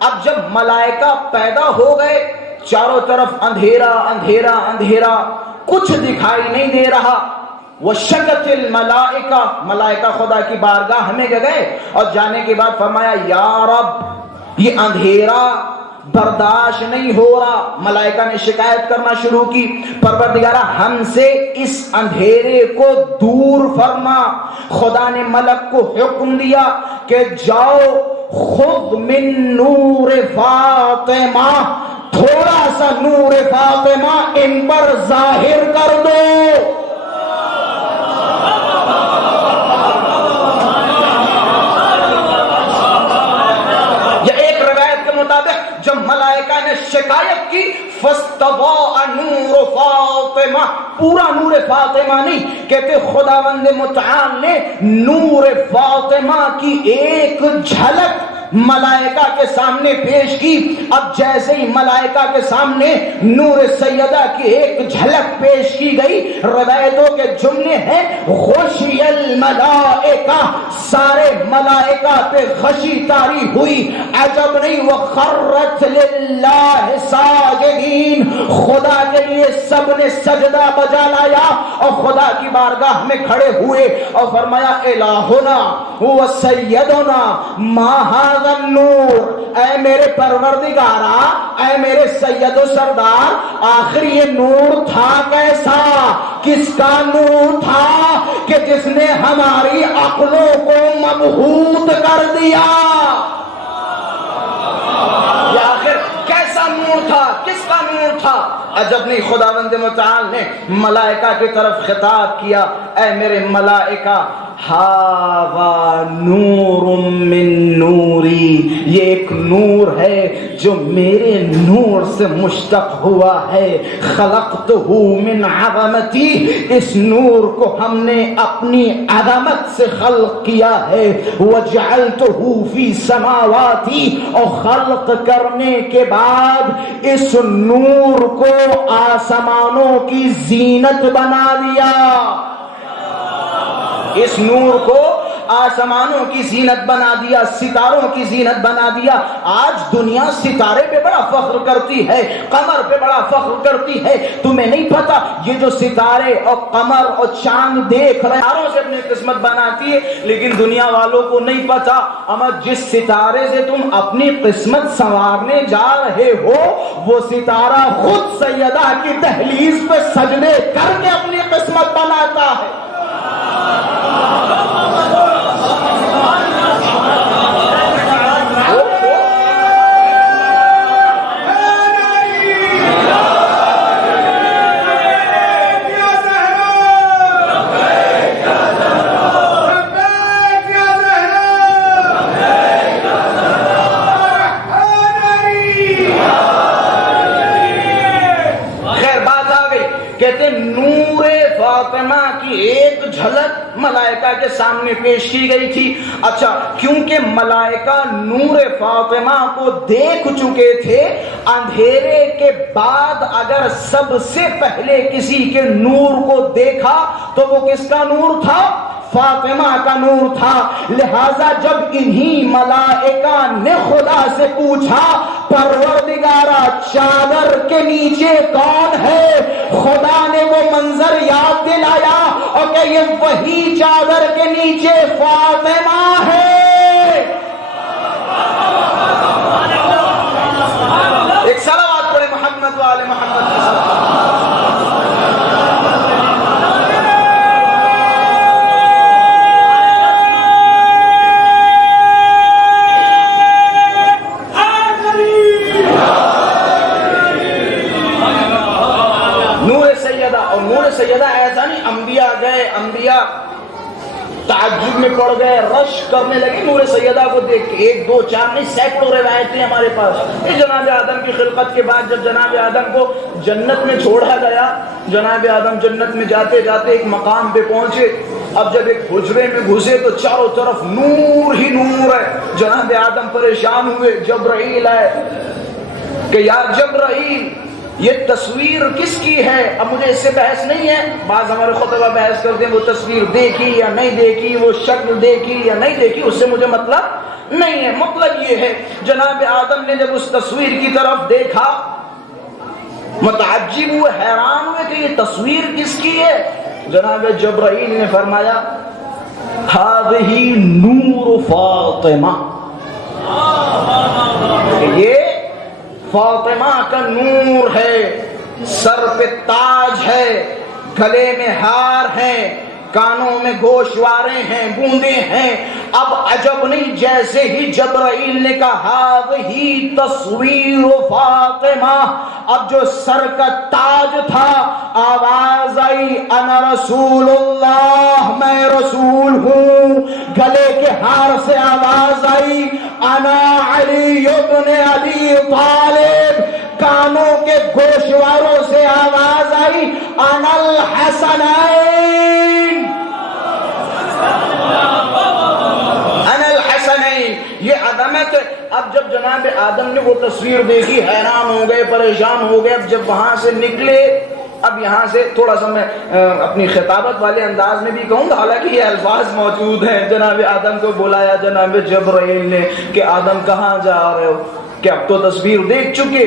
اب جب ملائکہ پیدا ہو گئے، چاروں طرف اندھیرا اندھیرا اندھیرا، کچھ دکھائی نہیں دے رہا۔ وَشَكَتِ الْمَلَائِكَةُ، ملائکہ خدا کی بارگاہ میں گئے اور جانے کے بعد فرمایا یا رب یہ اندھیرا برداشت نہیں ہو رہا۔ ملائکہ نے شکایت کرنا شروع کی، پروردگارہ ہم سے اس اندھیرے کو دور فرما۔ خدا نے ملک کو حکم دیا کہ جاؤ خذ من نور فاطمہ، تھوڑا سا نور فاطمہ ان پر ظاہر کر دو۔ جب ملائکہ نے شکایت کی فاستضاء نور فاطمہ، پورا نور فاطمہ نہیں، کہتے خداوند متعال نے نور فاطمہ کی ایک جھلک ملائکہ کے سامنے پیش کی۔ اب جیسے ہی ملائکہ کے سامنے نور سیدہ کی ایک جھلک پیش کی گئی، روایتوں کے جملے ہیں غشی الملائکہ، سارے ملائکہ پہ غشی طاری ہوئی۔ عجب نہیں، وخرت للہ ساجدین، خدا کے لیے سب نے سجدہ بجا لایا اور خدا کی بارگاہ میں کھڑے ہوئے اور فرمایا الہنا و سیدنا ما ھذا النور، اے میرے پروردگارا، اے میرے سید و سردار، آخر یہ نور تھا کیسا؟ کس کا نور تھا کہ جس نے ہماری عقلوں کو مبہوت کر دیا؟ یہ آخر کیسا نور تھا؟ کس کا نور تھا؟ عجب نہیں، خداوند متعال نے ملائکہ کی طرف خطاب کیا، اے میرے ملائکہ، ہاذا نور من نوری، یہ ایک نور ہے جو میرے نور سے مشتق ہوا ہے۔ خلقتہ من عظمتی، اس نور کو ہم نے اپنی عظمت سے خلق کیا ہے۔ وجعلتہ فی سماواتی، اور خلق کرنے کے بعد اس نور کو آسمانوں کی زینت بنا دیا۔ اس نور کو آسمانوں کی زینت بنا دیا، ستاروں کی زینت بنا دیا۔ آج دنیا ستارے پہ بڑا فخر کرتی ہے، قمر پہ بڑا فخر کرتی ہے۔ تمہیں نہیں پتا یہ جو ستارے اور قمر اور چاند دیکھ رہے ستاروں سے اپنی قسمت بناتی ہے، لیکن دنیا والوں کو نہیں پتا اما جس ستارے سے تم اپنی قسمت سنوارنے جا رہے ہو وہ ستارہ خود سیدہ کی دہلیز پہ سجدے کر کے اپنی قسمت بناتا ہے۔ ایک جھلک ملائکہ کے سامنے پیش کی گئی تھی۔ اچھا، کیونکہ ملائکہ نور فاطمہ کو دیکھ چکے تھے، اندھیرے کے بعد اگر سب سے پہلے کسی کے نور کو دیکھا تو وہ کس کا نور تھا؟ فاطمہ کا نور تھا۔ لہذا جب انہی ملائکہ نے خدا سے پوچھا پروردگارا چادر کے نیچے کون ہے، خدا نے وہ منظر یاد دلایا اور کہ یہ وہی چادر کے نیچے فاطمہ ہے۔ ایک صلوات پڑھے محمد والے محمد کے ساتھ۔ سیدہ ایسا نہیں، انبیاء گئے، انبیاء تعجب میں پڑ گئے، رش کرنے لگے نور سیدہ کو دیکھ کے۔ ایک دو چار نہیں، سینکڑوں روایتیں ہمارے پاس۔ جناب آدم کی خلقت کے بعد جب جناب آدم کو جنت میں چھوڑا گیا، جناب آدم جنت میں جاتے جاتے ایک مقام پہ پہنچے۔ اب جب ایک حجرے میں گھسے تو چاروں طرف نور ہی نور ہے۔ جناب آدم پریشان ہوئے، جبرائیل آئے کہ یا جبرائیل یہ تصویر کس کی ہے؟ اب مجھے اس سے بحث نہیں ہے، بعض ہمارے خطبہ بحث کرتے ہیں وہ تصویر دیکھی یا نہیں دیکھی، وہ شکل دیکھی یا نہیں دیکھی، اس سے مجھے مطلب نہیں ہے۔ مطلب یہ ہے جناب آدم نے جب اس تصویر کی طرف دیکھا متعجب ہوئے، حیران ہوئے کہ یہ تصویر کس کی ہے۔ جناب جبرائیل نے فرمایا ہذہ نور فاطمہ، یہ فاطمہ کا نور ہے، سر پہ تاج ہے، گلے میں ہار ہے، کانوں میں گوشوارے ہیں، بوندے ہیں۔ اب عجب نہیں، جیسے ہی جبرائیل نے کہا وہی تصویر فاطمہ، اب جو سر کا تاج تھا آواز آئی انا رسول اللہ، میں رسول ہوں۔ گلے کے ہار سے آواز آئی انا علی ابن ابی طالب۔ کانوں کے گوشواروں سے آواز آئی انا الحسنین، انا الحسنین۔ یہ عظمت۔ اب جب جناب آدم نے وہ تصویر دیکھی حیران ہو گئے، پریشان ہو گئے۔ اب جب وہاں سے نکلے، اب یہاں سے تھوڑا سا میں اپنی خطابت والے انداز میں بھی کہوں گا، حالانکہ یہ الفاظ موجود ہیں۔ جناب آدم کو بلایا جناب جبرائیل نے کہ آدم کہاں جا رہے ہو؟ کہ اب تو تصویر دیکھ چکے،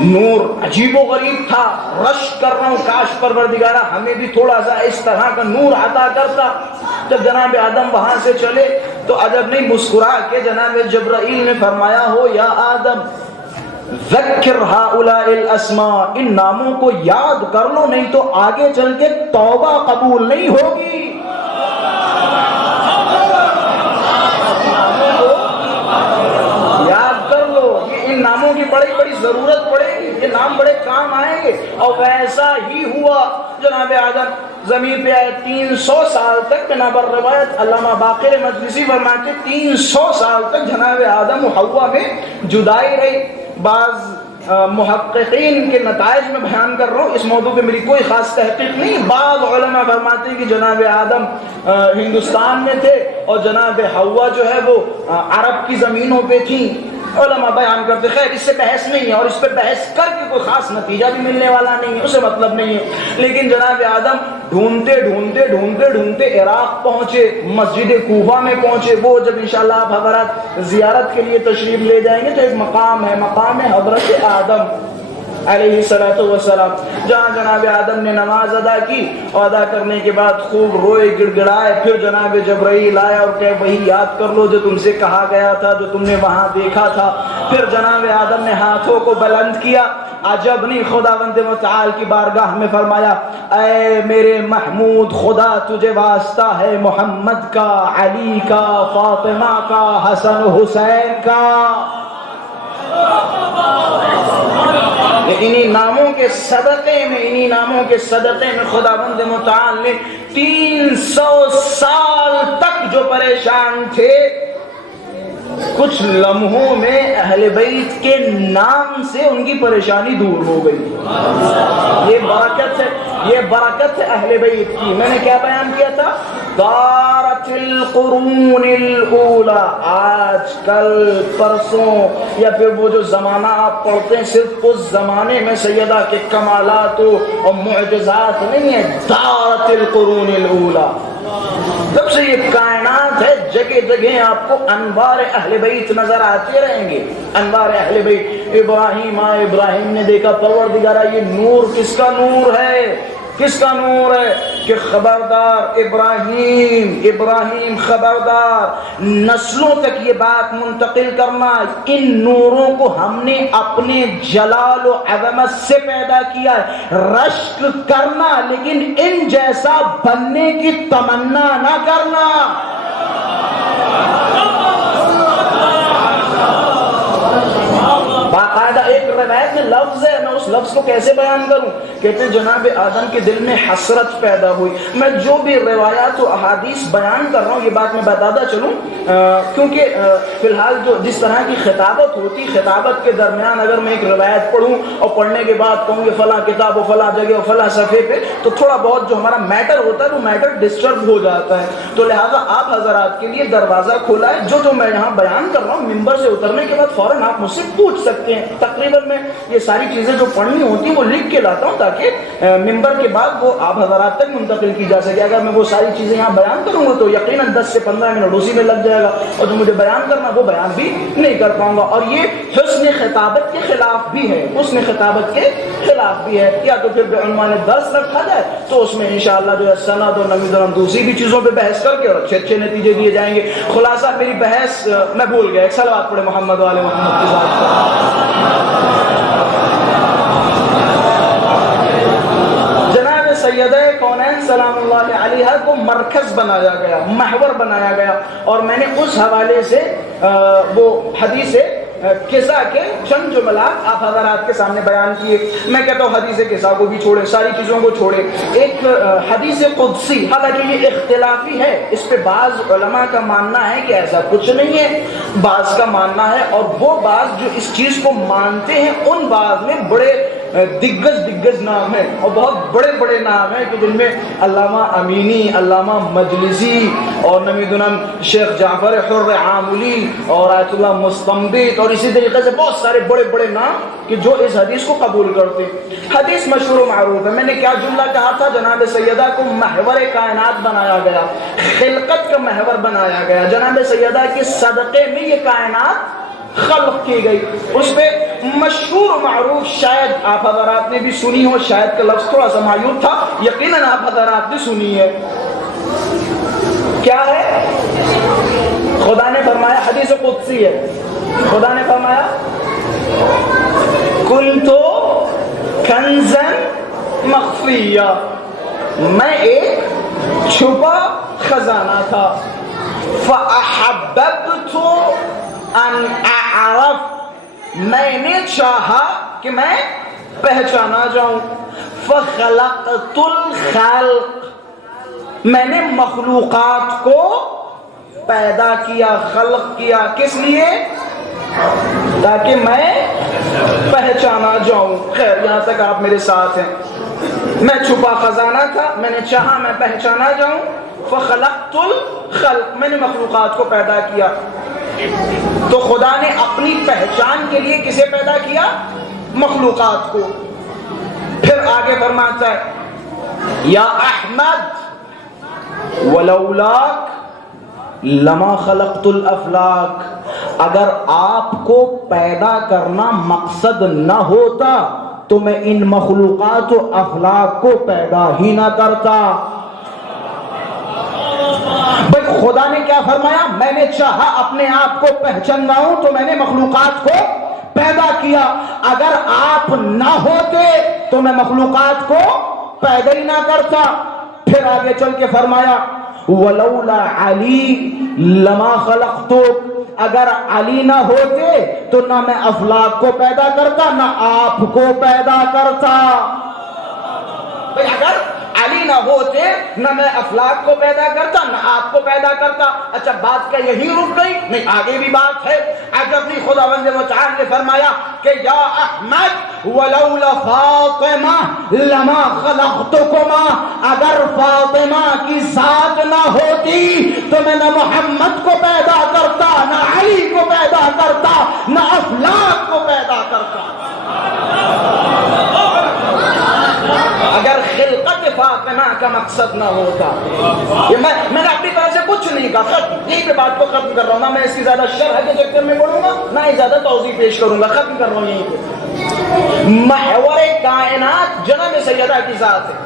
نور عجیب و غریب تھا، رش کر رہا ہوں کاش پروردگارہ ہمیں بھی تھوڑا سا اس طرح کا نور عطا کرتا۔ جب جناب آدم وہاں سے چلے تو عجب نہیں، مسکرا کے جناب جبرائیل نے فرمایا ہو یا آدم ذکر ہؤلاء الاسماء، ان ناموں کو یاد کر لو نہیں تو آگے چل کے توبہ قبول نہیں ہوگی۔ یاد کر لو، ان ناموں کی بڑی بڑی ضرورت پڑے گی، یہ نام بڑے کام آئیں گے۔ اور ویسا ہی ہوا، جناب آدم زمین پہ آئے 300 سال تک۔ بنابر روایت علامہ باقر مجلسی فرماتے 300 سال تک جناب آدم و حوا میں جدائی رہی۔ بعض محققین کے نتائج میں بیان کر رہا ہوں، اس موضوع پہ میری کوئی خاص تحقیق نہیں۔ بعض علماء فرماتے ہیں کہ جناب آدم ہندوستان میں تھے اور جناب حوا جو ہے وہ عرب کی زمینوں پہ تھیں۔ علماء بیان کرتے، خیر اس سے بحث نہیں ہے اور اس پہ بحث کر کے کوئی خاص نتیجہ بھی ملنے والا نہیں ہے، اسے مطلب نہیں ہے۔ لیکن جناب آدم ڈھونڈتے ڈھونڈتے ڈھونڈتے ڈھونڈتے عراق پہنچے، مسجد کوفہ میں پہنچے۔ وہ جب انشاءاللہ آپ حضرات زیارت کے لیے تشریف لے جائیں گے تو ایک مقام ہے، مقام حضرت آدم علیہ السلام، جہاں جناب آدم نے نماز ادا کی اور ادا کرنے کے بعد خوب روئے گڑ گڑائے، پھر جناب جبرائیل آیا اور کہ وہی یاد کر لو جو تم سے کہا گیا تھا، جو تم نے وہاں دیکھا تھا۔ پھر جناب آدم نے ہاتھوں کو بلند کیا، عجب نہیں، خداوند متعال کی بارگاہ میں فرمایا اے میرے محمود، خدا تجھے واسطہ ہے محمد کا، علی کا، فاطمہ کا، حسن حسین کا۔ انہی ناموں کے صدقے میں، انہی ناموں کے صدقے میں خداوند متعال نے 300 سال تک جو پریشان تھے، کچھ لمحوں میں اہل بیت کے نام سے ان کی پریشانی دور ہو گئی۔ یہ برکت ہے، یہ برکت ہے اہل بیت کی۔ میں نے کیا بیان کیا تھا؟ دارت القرون الاولی، آج کل پرسوں یا پھر وہ جو زمانہ آپ پڑھتے ہیں صرف اس زمانے میں سیدہ کے کمالات اور معجزات نہیں ہے، دارت القرون الاولی، جب سے یہ کائنات ہے جگہ جگہ آپ کو انوار اہل بیت نظر آتے رہیں گے، انوار اہل بیت۔ ابراہیم آئے، ابراہیم نے دیکھا پروردگارا یہ نور کس کا نور ہے، کس کا نور ہے؟ کہ خبردار ابراہیم، ابراہیم خبردار، نسلوں تک یہ بات منتقل کرنا، ان نوروں کو ہم نے اپنے جلال و عظمت سے پیدا کیا ہے، رشک کرنا لیکن ان جیسا بننے کی تمنا نہ کرنا۔ باقاعدہ ایک روایت میں لفظ ہے، میں اس لفظ کو کیسے بیان کروں؟ کہتے ہیں جناب آدم کے دل میں حسرت پیدا ہوئی۔ میں جو بھی روایات و احادیث بیان کر رہا ہوں یہ بات میں بتاتا چلوں، کیونکہ فی الحال جو جس طرح کی خطابت ہوتی، خطابت کے درمیان اگر میں ایک روایت پڑھوں اور پڑھنے کے بعد کہوں کہ فلاں کتاب و فلاں جگہ و فلاں صفحے پہ، تو تھوڑا بہت جو ہمارا میٹر ہوتا ہے وہ میٹر ڈسٹرب ہو جاتا ہے۔ تو لہٰذا آپ حضرات کے لیے دروازہ کھولا ہے، جو میں یہاں بیان کر رہا ہوں ممبر سے اترنے کے بعد فوراً آپ مجھ سے پوچھ سکتے ہیں۔ تقریباً میں یہ ساری چیزیں جو پڑھنی ہوتی ہیں وہ لکھ کے لاتا ہوں تاکہ ممبر کے بعد وہ آپ حضرات تک منتقل کی جا سکے۔ اگر میں وہ ساری چیزیں یہاں بیان کروں گا تو یقیناً 10 سے 15 منٹ اسی میں لگ جائے گا، اور جو مجھے بیان کرنا وہ بیان بھی نہیں کر پاؤں گا، اور یہ حسن خطابت کے خلاف بھی ہے، حسن خطابت کے خلاف بھی ہے۔ یا تو پھر بعنوان درس رکھا جائے تو اس میں انشاءاللہ جو ہے سند اور نمیدرم دوسری بھی چیزوں پہ بحث کر کے اور اچھے اچھے نتیجے دیے جائیں گے۔ خلاصہ میری بحث میں بھول گیا، ایک صلوات پڑھے محمد والے محمد کی ذات پر۔ جناب سیدہ کونین سلام اللہ علیہ کو مرکز بنایا گیا، محور بنایا گیا، اور میں نے اس حوالے سے وہ حدیث قصہ کے چند جملات آپ حضرات کے سامنے بیان کیے۔ میں کہتا ہوں حدیث قصہ کو بھی چھوڑیں، ساری چیزوں کو چھوڑیں۔ ایک حدیث قدسی، حالانکہ یہ اختلافی ہے، اس پہ بعض علماء کا ماننا ہے کہ ایسا کچھ نہیں ہے، بعض کا ماننا ہے، اور وہ بعض جو اس چیز کو مانتے ہیں ان بعض میں بڑے دگز نام ہیں اور بہت بڑے بڑے نام ہیں کہ جن میں علامہ امینی، علامہ مجلسی اور نمیدونم شیخ جعفر حر عاملی اور آیت اللہ مستنبط اور اسی طریقے سے بہت سارے بڑے بڑے نام کہ جو اس حدیث کو قبول کرتے ہیں۔ حدیث مشہور و معروف ہے۔ میں نے کیا جملہ کہا تھا؟ جناب سیدہ کو محور کائنات بنایا گیا، خلقت کا محور بنایا گیا، جناب سیدہ کے صدقے میں یہ کائنات خلق کی گئی۔ اس پہ مشہور و معروف، شاید آپ حضرات نے بھی سنی ہو، شاید کا لفظ تھوڑا سا معیوب تھا، یقیناً آپ حضرات نے سنی ہے۔ کیا ہے؟ خدا نے فرمایا، حدیث قدسی ہے، خدا نے فرمایا کنتو کنزا مخفیہ، میں ایک چھپا خزانہ تھا، فاحببت ان اعرف، میں نے چاہا کہ میں پہچانا جاؤں، فخلقت الخلق، میں نے مخلوقات کو پیدا کیا، خلق کیا، کس لیے؟ تاکہ میں پہچانا جاؤں۔ خیر یہاں تک آپ میرے ساتھ ہیں۔ میں چھپا خزانہ تھا، میں نے چاہا میں پہچانا جاؤں، فخلقت الخلق، میں نے مخلوقات کو پیدا کیا۔ تو خدا نے اپنی پہچان کے لیے کسے پیدا کیا؟ مخلوقات کو۔ پھر آگے فرماتا ہے یا احمد ولولاک لما خلقت الافلاک، اگر آپ کو پیدا کرنا مقصد نہ ہوتا تو میں ان مخلوقات و افلاک کو پیدا ہی نہ کرتا۔ بھئی خدا نے کیا فرمایا؟ میں نے چاہا اپنے آپ کو پہچانواؤں تو میں نے مخلوقات کو پیدا کیا، اگر آپ نہ ہوتے تو میں مخلوقات کو پیدا ہی نہ کرتا۔ پھر آگے چل کے فرمایا ولولا علی لما خلقتک، اگر علی نہ ہوتے تو نہ میں افلاک کو پیدا کرتا نہ آپ کو پیدا کرتا۔ اگر علی نہ ہوتے نہ میں افلاک کو پیدا کرتا نہ آپ کو پیدا کرتا۔ اچھا بات کیا یہی رک گئی؟ نہیں، آگے بھی بات ہے۔ آج اپنی خداوند متعال نے فرمایا کہ یا احمد ولولا فاطمہ لما خلقتکما، اگر فاطمہ کی ذات نہ ہوتی تو میں نہ محمد کو پیدا کرتا نہ علی کو پیدا کرتا نہ افلاک کو پیدا کرتا۔ اگر خلقت فاطمہ کا مقصد نہ ہوتا، یہ میں نے اپنی طرف سے کچھ نہیں کہا، یہی پہ بات کو ختم کر رہا ہوں، نہ میں اس کی زیادہ شرح کے چکر میں پڑھوں گا نہ ہی زیادہ توضیح پیش کروں گا، ختم کر رہا ہوں یہیں پہ۔ محور کائنات جناب سیدہ کی ذات ہے۔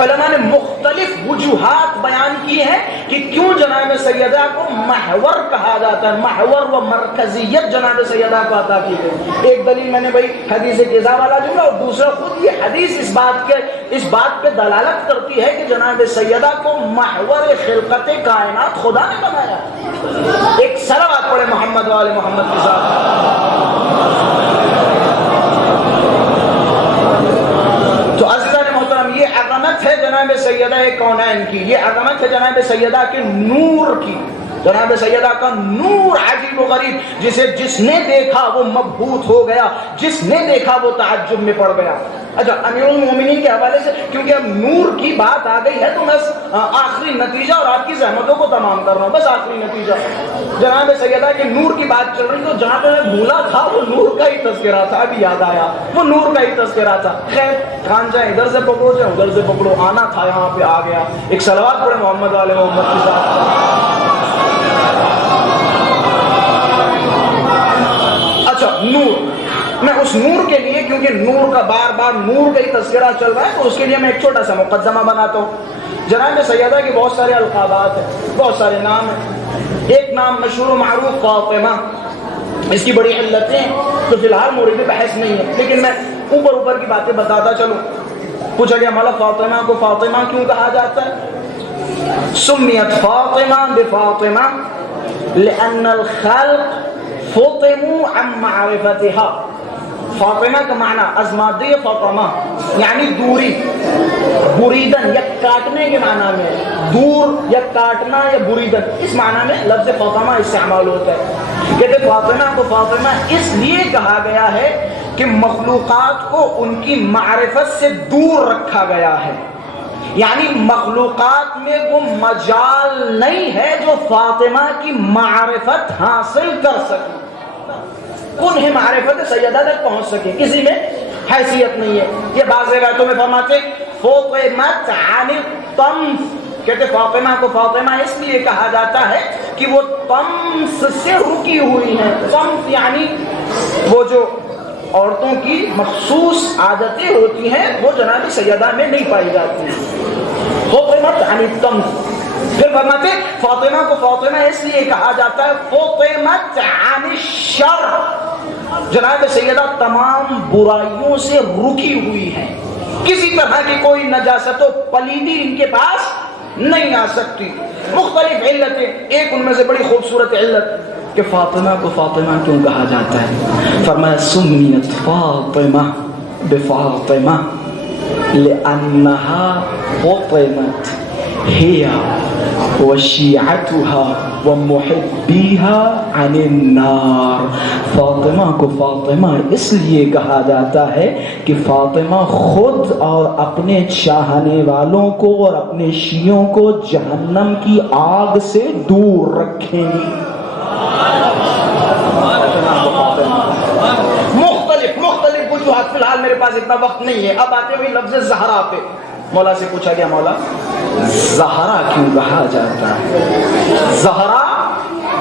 علماء نے مختلف وجوہات بیان کی ہیں کہ کیوں جناب سیدہ کو محور کہا جاتا ہے، محور و مرکزیت جناب سیدہ کو عطا کی گئی۔ ایک دلیل میں نے بھائی حدیث قضا والا جملہ، اور دوسرا خود یہ حدیث اس بات پہ دلالت کرتی ہے کہ جناب سیدہ کو محور خلقت کائنات خدا نے بنایا۔ ایک صلوات پڑھے محمد والے محمد کے ساتھ۔ تو عزیزان محترم، یہ عظمت ہے جناب سیدہ کونین کی، یہ عظمت ہے جناب سیدہ کے نور کی، جناب سیدہ کا نور عجیب و غریب، جس نے دیکھا وہ مبہوت ہو گیا، جس نے دیکھا وہ تعجب میں پڑ گیا۔ اچھا امیر المومنین کے حوالے سے کیونکہ اب نور کی بات آ گئی ہے تو بس آخری نتیجہ اور آپ کی زحمتوں کو تمام کر رہا ہوں، بس آخری نتیجہ جناب سیدہ کے نور کی بات چل رہی، تو جہاں پہ میں بھولا تھا وہ نور کا ہی تذکرہ تھا، ابھی یاد آیا وہ نور کا ہی تذکرہ تھا۔ خیر کھان جائیں ادھر سے پکڑو جائیں ادھر سے پکڑو، آنا تھا یہاں پہ آ گیا۔ ایک صلوات پڑھے محمد والے محمد کے ساتھ۔ اچھا نور، میں اس نور کے لیے، کیونکہ نور کا بار بار نور کا ہی تذکرہ چل رہا ہے، تو اس کے لیے میں ایک چھوٹا سا مقدمہ بناتا ہوں۔ جناب سیدہ کے بہت سارے القابات ہیں، بہت سارے نام ہیں۔ ایک نام مشہور و معروف فاطمہ، اس کی بڑی علتیں تو فی الحال مورد بحث نہیں ہے، لیکن میں اوپر کی باتیں بتاتا چلوں۔ پوچھا گیا مولا فاطمہ کو فاطمہ کیوں کہا جاتا ہے؟ سمیت فاطمہ بفاطمہ لأن الخلق فطموا عن معرفتها۔ فاطمہ کا معنی از مادی فاطمہ یعنی دوری، بریدن یا کاٹنے کے معنی میں، دور یا کاٹنا یا بریدن، اس معنی میں لفظ فاطمہ استعمال ہوتا ہے۔ کہتے فاطمہ کو فاطمہ اس لیے کہا گیا ہے کہ مخلوقات کو ان کی معرفت سے دور رکھا گیا ہے، یعنی مخلوقات میں وہ مجال نہیں ہے جو فاطمہ کی معرفت حاصل کر سکے، انہیں معرفت سیدہ تک پہنچ سکے، کسی میں حیثیت نہیں ہے۔ یہ بعض روایتوں میں فرماتے فطمت عن الطمس، کہتے فاطمہ کو فاطمہ اس لیے کہا جاتا ہے کہ وہ طمس سے رکی ہوئی ہیں۔ طمس یعنی وہ جو عورتوں کی مخصوص عادتیں ہوتی ہیں وہ جناب سیدہ میں نہیں پائی جاتی۔ فطمت عن الطمس۔ پھر فرماتے فاطمہ کو فاطمہ اس لیے کہا جاتا ہے فطمت عن الشر، جناب سیدہ تمام برائیوں سے رکی ہوئی ہیں، کسی طرح کی کوئی نجاست و پلیدی ان کے پاس نہیں آ سکتی۔ مختلف علتیں، ایک ان میں سے بڑی خوبصورت علت کہ فاطمہ کو فاطمہ کیوں کہا جاتا ہے؟ فرمایا سمیت فاطمہ بفاطمہ لأنها فطمت هي وشیعتها ومحبیها عن النار۔ فاطمہ کو فاطمہ اس لیے کہا جاتا ہے کہ فاطمہ خود اور اپنے چاہنے والوں کو اور اپنے شیعوں کو جہنم کی آگ سے دور رکھیں گی۔ مختلف وجوہات فی الحال میرے پاس اتنا وقت نہیں ہے. اب آتے ہوئے لفظ زہرا پہ. مولا سے پوچھا گیا مولا زہرا کیوں کہا جاتا ہے؟ زہرا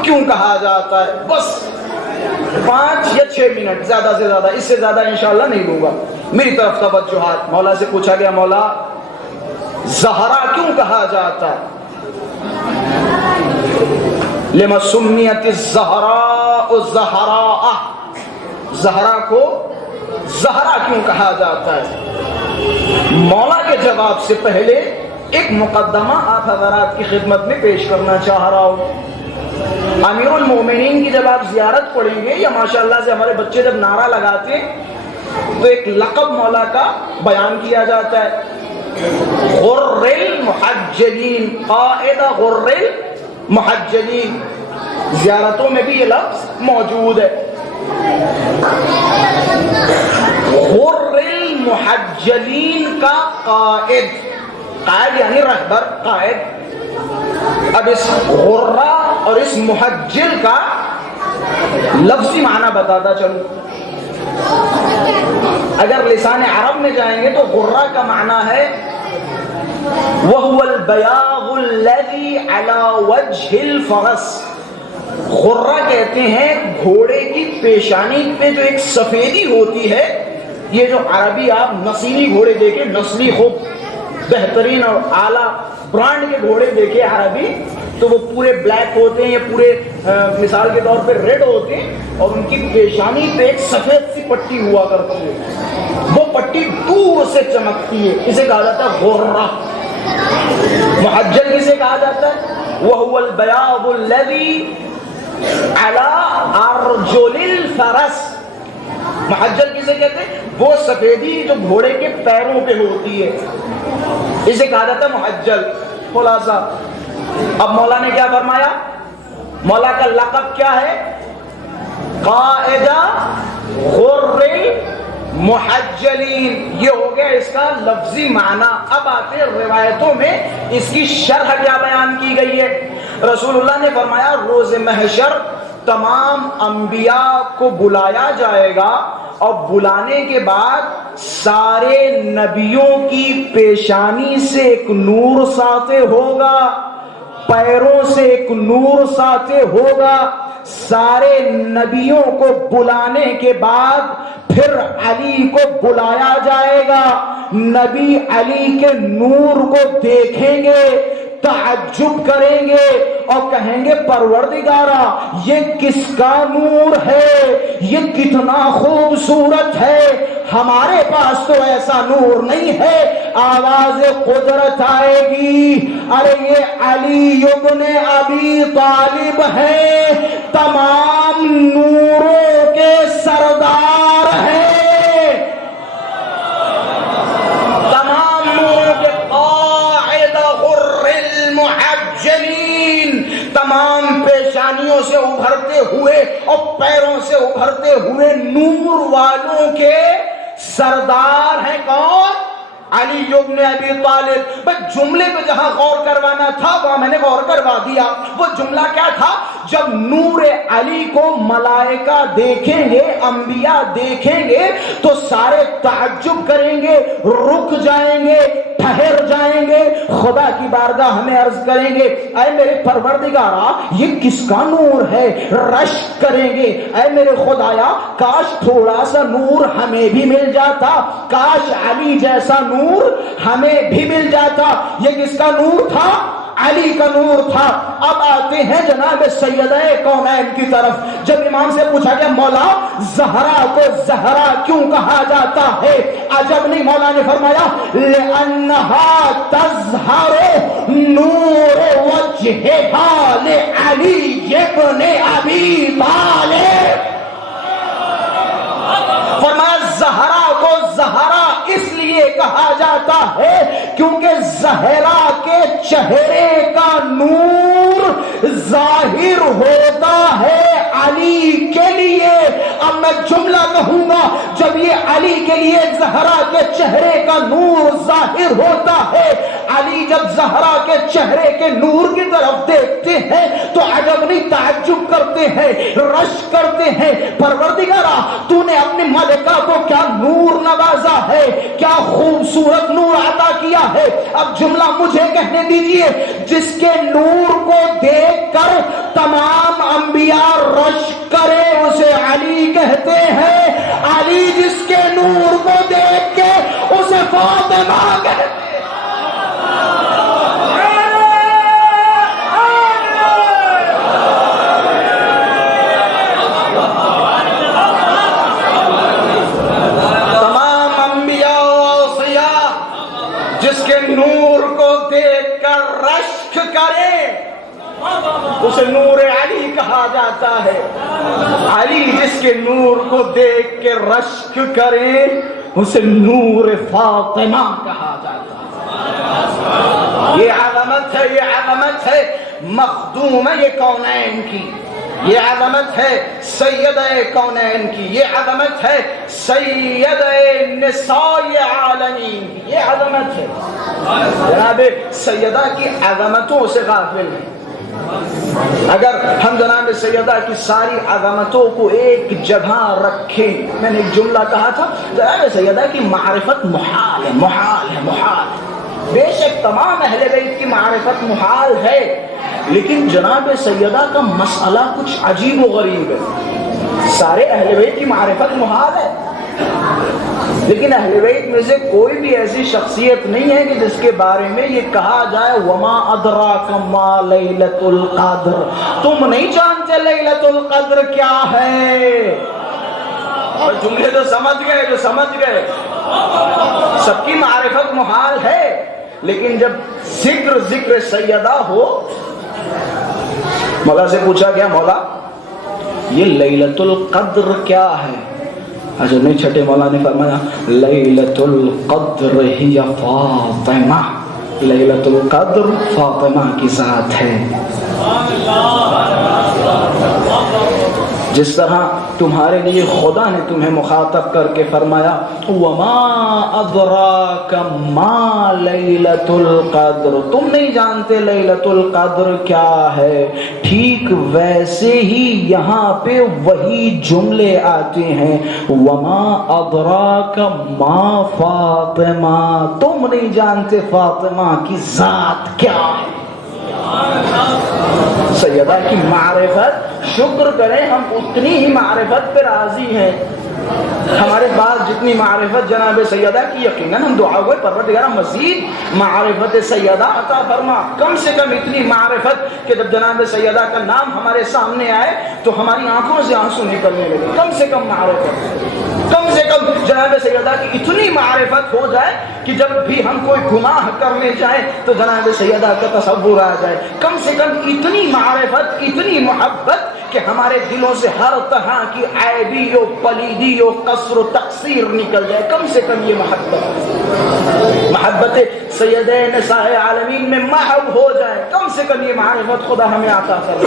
کیوں کہا جاتا ہے؟ بس 5 یا 6 منٹ زیادہ سے زیادہ، اس سے زیادہ انشاءاللہ نہیں دوں گا. میری طرف توجہات. مولا سے پوچھا گیا مولا زہرا کیوں کہا جاتا ہے؟ لما سمیت الزہراء زہراء، زہرا کو زہرا کیوں کہا جاتا ہے؟ مولا کے جواب سے پہلے ایک مقدمہ آپ حضرات کی خدمت میں پیش کرنا چاہ رہا ہوں. امیر المومنین کی جب آپ زیارت پڑھیں گے یا ماشاءاللہ سے ہمارے بچے جب نعرہ لگاتے ہیں تو ایک لقب مولا کا بیان کیا جاتا ہے، غر المحجلین، قائد غر المحجلین. زیارتوں میں بھی یہ لفظ موجود ہے. غر المحجلین کا قائد، قائد یعنی رہبر، قائد. اب اس غرہ اور اس محجل کا لفظی معنی بتاتا چلوں. اگر لسان عرب میں جائیں گے تو غرہ کا معنی ہے وَهُوَ الْبَيَاضُ الَّذِي عَلَى وَجْهِ الْفَرَسِ. غرہ کہتے ہیں گھوڑے کی پیشانی پہ جو ایک سفیدی ہوتی ہے. یہ جو عربی آپ نسلی گھوڑے دیکھیں، نسلی خوب بہترین اور اعلیٰ برانڈ کے گھوڑے دیکھیں عربی، تو وہ پورے بلیک ہوتے ہیں یا پورے مثال کے طور پہ ریڈ ہوتے ہیں، اور ان کی پیشانی پہ ایک سفید سی پٹی ہوا کرتی ہے. وہ پٹی دور سے چمکتی ہے، اسے کہا جاتا ہے غرہ. محجل کسے کہا جاتا ہے؟ وَهُوَ الْبَيَاضُ الَّذِي عَلَى أَرْجُلِ الْفَرَسِ. محجل کسے کہتے ہیں؟ وہ سفیدی جو گھوڑے کے پیروں پہ ہوتی ہے، اسے کہا جاتا ہے محجل. خلاصہ اب مولا نے کیا فرمایا؟ مولا کا لقب کیا ہے؟ قائد غر المحجلین. یہ ہو گیا اس کا لفظی معنی. اب آتے ہیں روایتوں میں اس کی شرح کیا بیان کی گئی ہے. رسول اللہ نے فرمایا روز محشر تمام انبیاء کو بلایا جائے گا، اور بلانے کے بعد سارے نبیوں کی پیشانی سے ایک نور ساطع ہوگا، پیروں سے ایک نور ساطع ہوگا. سارے نبیوں کو بلانے کے بعد پھر علی کو بلایا جائے گا. نبی علی کے نور کو دیکھیں گے، تعجب کریں گے اور کہیں گے پروردگارا یہ کس کا نور ہے، یہ کتنا خوبصورت ہے، ہمارے پاس تو ایسا نور نہیں ہے. آواز قدرت آئے گی، ارے یہ علی ابن ابی طالب ہے، تمام نوروں کے سردار ہیں، تمام نوروں کے قائد غر المحجلین، تمام پیشانیوں سے ابھرتے ہوئے اور پیروں سے ابھرتے ہوئے نور والوں کے سردار ہیں. کون؟ علی ابن ابی طالب. بس جملے پہ جہاں غور کروانا تھا وہاں میں نے غور کروا دیا. وہ جملہ کیا تھا؟ جب نور علی کو ملائکہ دیکھیں گے، انبیاء دیکھیں گے تو سارے تعجب کریں گے، رک جائیں گے، ٹھہر جائیں گے، خدا کی بارگاہ ہمیں عرض کریں گے اے میرے پروردگارا یہ کس کا نور ہے؟ رشک کریں گے اے میرے خدایا کاش تھوڑا سا نور ہمیں بھی مل جاتا، کاش علی جیسا نور ہمیں بھی مل جاتا. یہ کس کا نور تھا؟ علی کا نور تھا. اب آتے ہیں جناب سیدہ کونین کی طرف. جب امام سے پوچھا گیا مولا زہرا کو زہرا کیوں کہا جاتا ہے؟ عجب نہیں، مولا نے فرمایا لأنها تظہر نور وجہها لعلی ابن ابی طالب. فرمایا زہرا کو زہرا اس لیے کہا جاتا ہے کیونکہ زہرا کے چہرے کا نور ظاہر ہوتا ہے علی کے لیے. اب میں جملہ کہوں گا, جب یہ علی کے لیے زہرا کے چہرے کا نور ظاہر ہوتا ہے, علی جب زہرا کے چہرے کے نور کی طرف دیکھتے ہیں تو عجب نہیں, تعجب کرتے ہیں, رشک کرتے ہیں, پروردگارا تو نے اپنے ملکہ کو کیا نور نوازا ہے, کیا خوبصورت نور عطا کیا ہے. اب جملہ مجھے کہنے دیجئے, جس کے نور کو دیکھ کر تمام انبیاء رشک کرے اسے علی کہتے ہیں, علی جس کے نور کو دیکھ کے اسے فاطمہ کہتے ہیں. اسے نور علی کہا جاتا ہے. علی جس کے نور کو دیکھ کے رشک کرے اسے نور فاطمہ کہا جاتا ہے. یہ عظمت ہے, یہ عظمت ہے مخدوم یہ کونین کی, یہ عظمت ہے سیدہ کونین کی, یہ عظمت ہے سیدہ نساء عالمین کی, یہ عظمت ہے. جناب سیدہ کی عظمتوں سے غافل ہیں. اگر ہم جناب سیدہ کی ساری عظمتوں کو ایک جگہ رکھیں, میں نے ایک جملہ کہا تھا, جناب سیدہ کی معرفت محال ہے, محال ہے, محال. بے شک تمام اہل بیت کی معرفت محال ہے, لیکن جناب سیدہ کا مسئلہ کچھ عجیب و غریب ہے. سارے اہل بیت کی معرفت محال ہے, لیکن اہل بیت میں سے کوئی بھی ایسی شخصیت نہیں ہے کہ جس کے بارے میں یہ کہا جائے وما ادراک ما لیلۃ القدر, تم نہیں جانتے لیلۃ القدر کیا ہے. اور جملے تو سمجھ گئے, جو سمجھ گئے. سب کی معرفت محال ہے, لیکن جب ذکر سیدہ ہو, مولا سے پوچھا گیا مولا یہ لیلۃ القدر کیا ہے. اچھا نہیں, چھٹے مولا نے فرمایا لیلۃ القدر ہی فاطمہ, لیلۃ القدر فاطمہ کی ذات ہے. جس طرح تمہارے لیے خدا نے تمہیں مخاطب کر کے فرمایا وما ادراک ما لیلۃ القدر, تم نہیں جانتے لیلۃ القدر کیا ہے, ٹھیک ویسے ہی یہاں پہ وہی جملے آتے ہیں وما ادراک ما فاطمہ, تم نہیں جانتے فاطمہ کی ذات کیا ہے. سیدہ کی معرفت, شکر کریں ہم اتنی ہی معرفت پہ راضی ہیں. ہمارے پاس جتنی معرفت جناب سیدہ کی, یقیناً ہم دعا ہوئے پروردگار مزید معرفت سیدہ عطا فرما. کم سے کم اتنی معرفت کہ جب جناب سیدہ کا نام ہمارے سامنے آئے تو ہماری آنکھوں سے آنسو نکلنے لگے. کم سے کم معرفت, کم سے کم جناب سیدہ کی اتنی معرفت ہو جائے کہ جب بھی ہم کوئی گناہ کرنے جائیں تو جناب سیدہ کا تصور آ جائے. کم سے کم اتنی معرفت, اتنی محبت کہ ہمارے دلوں سے ہر طرح کی عیبی و پلیدی و قصر و تقصیر نکل جائے. کم سے کم یہ محبت سیدہ نساء عالمین میں محو ہو جائے. کم سے کم یہ معرفت خدا ہمیں عطا کرے.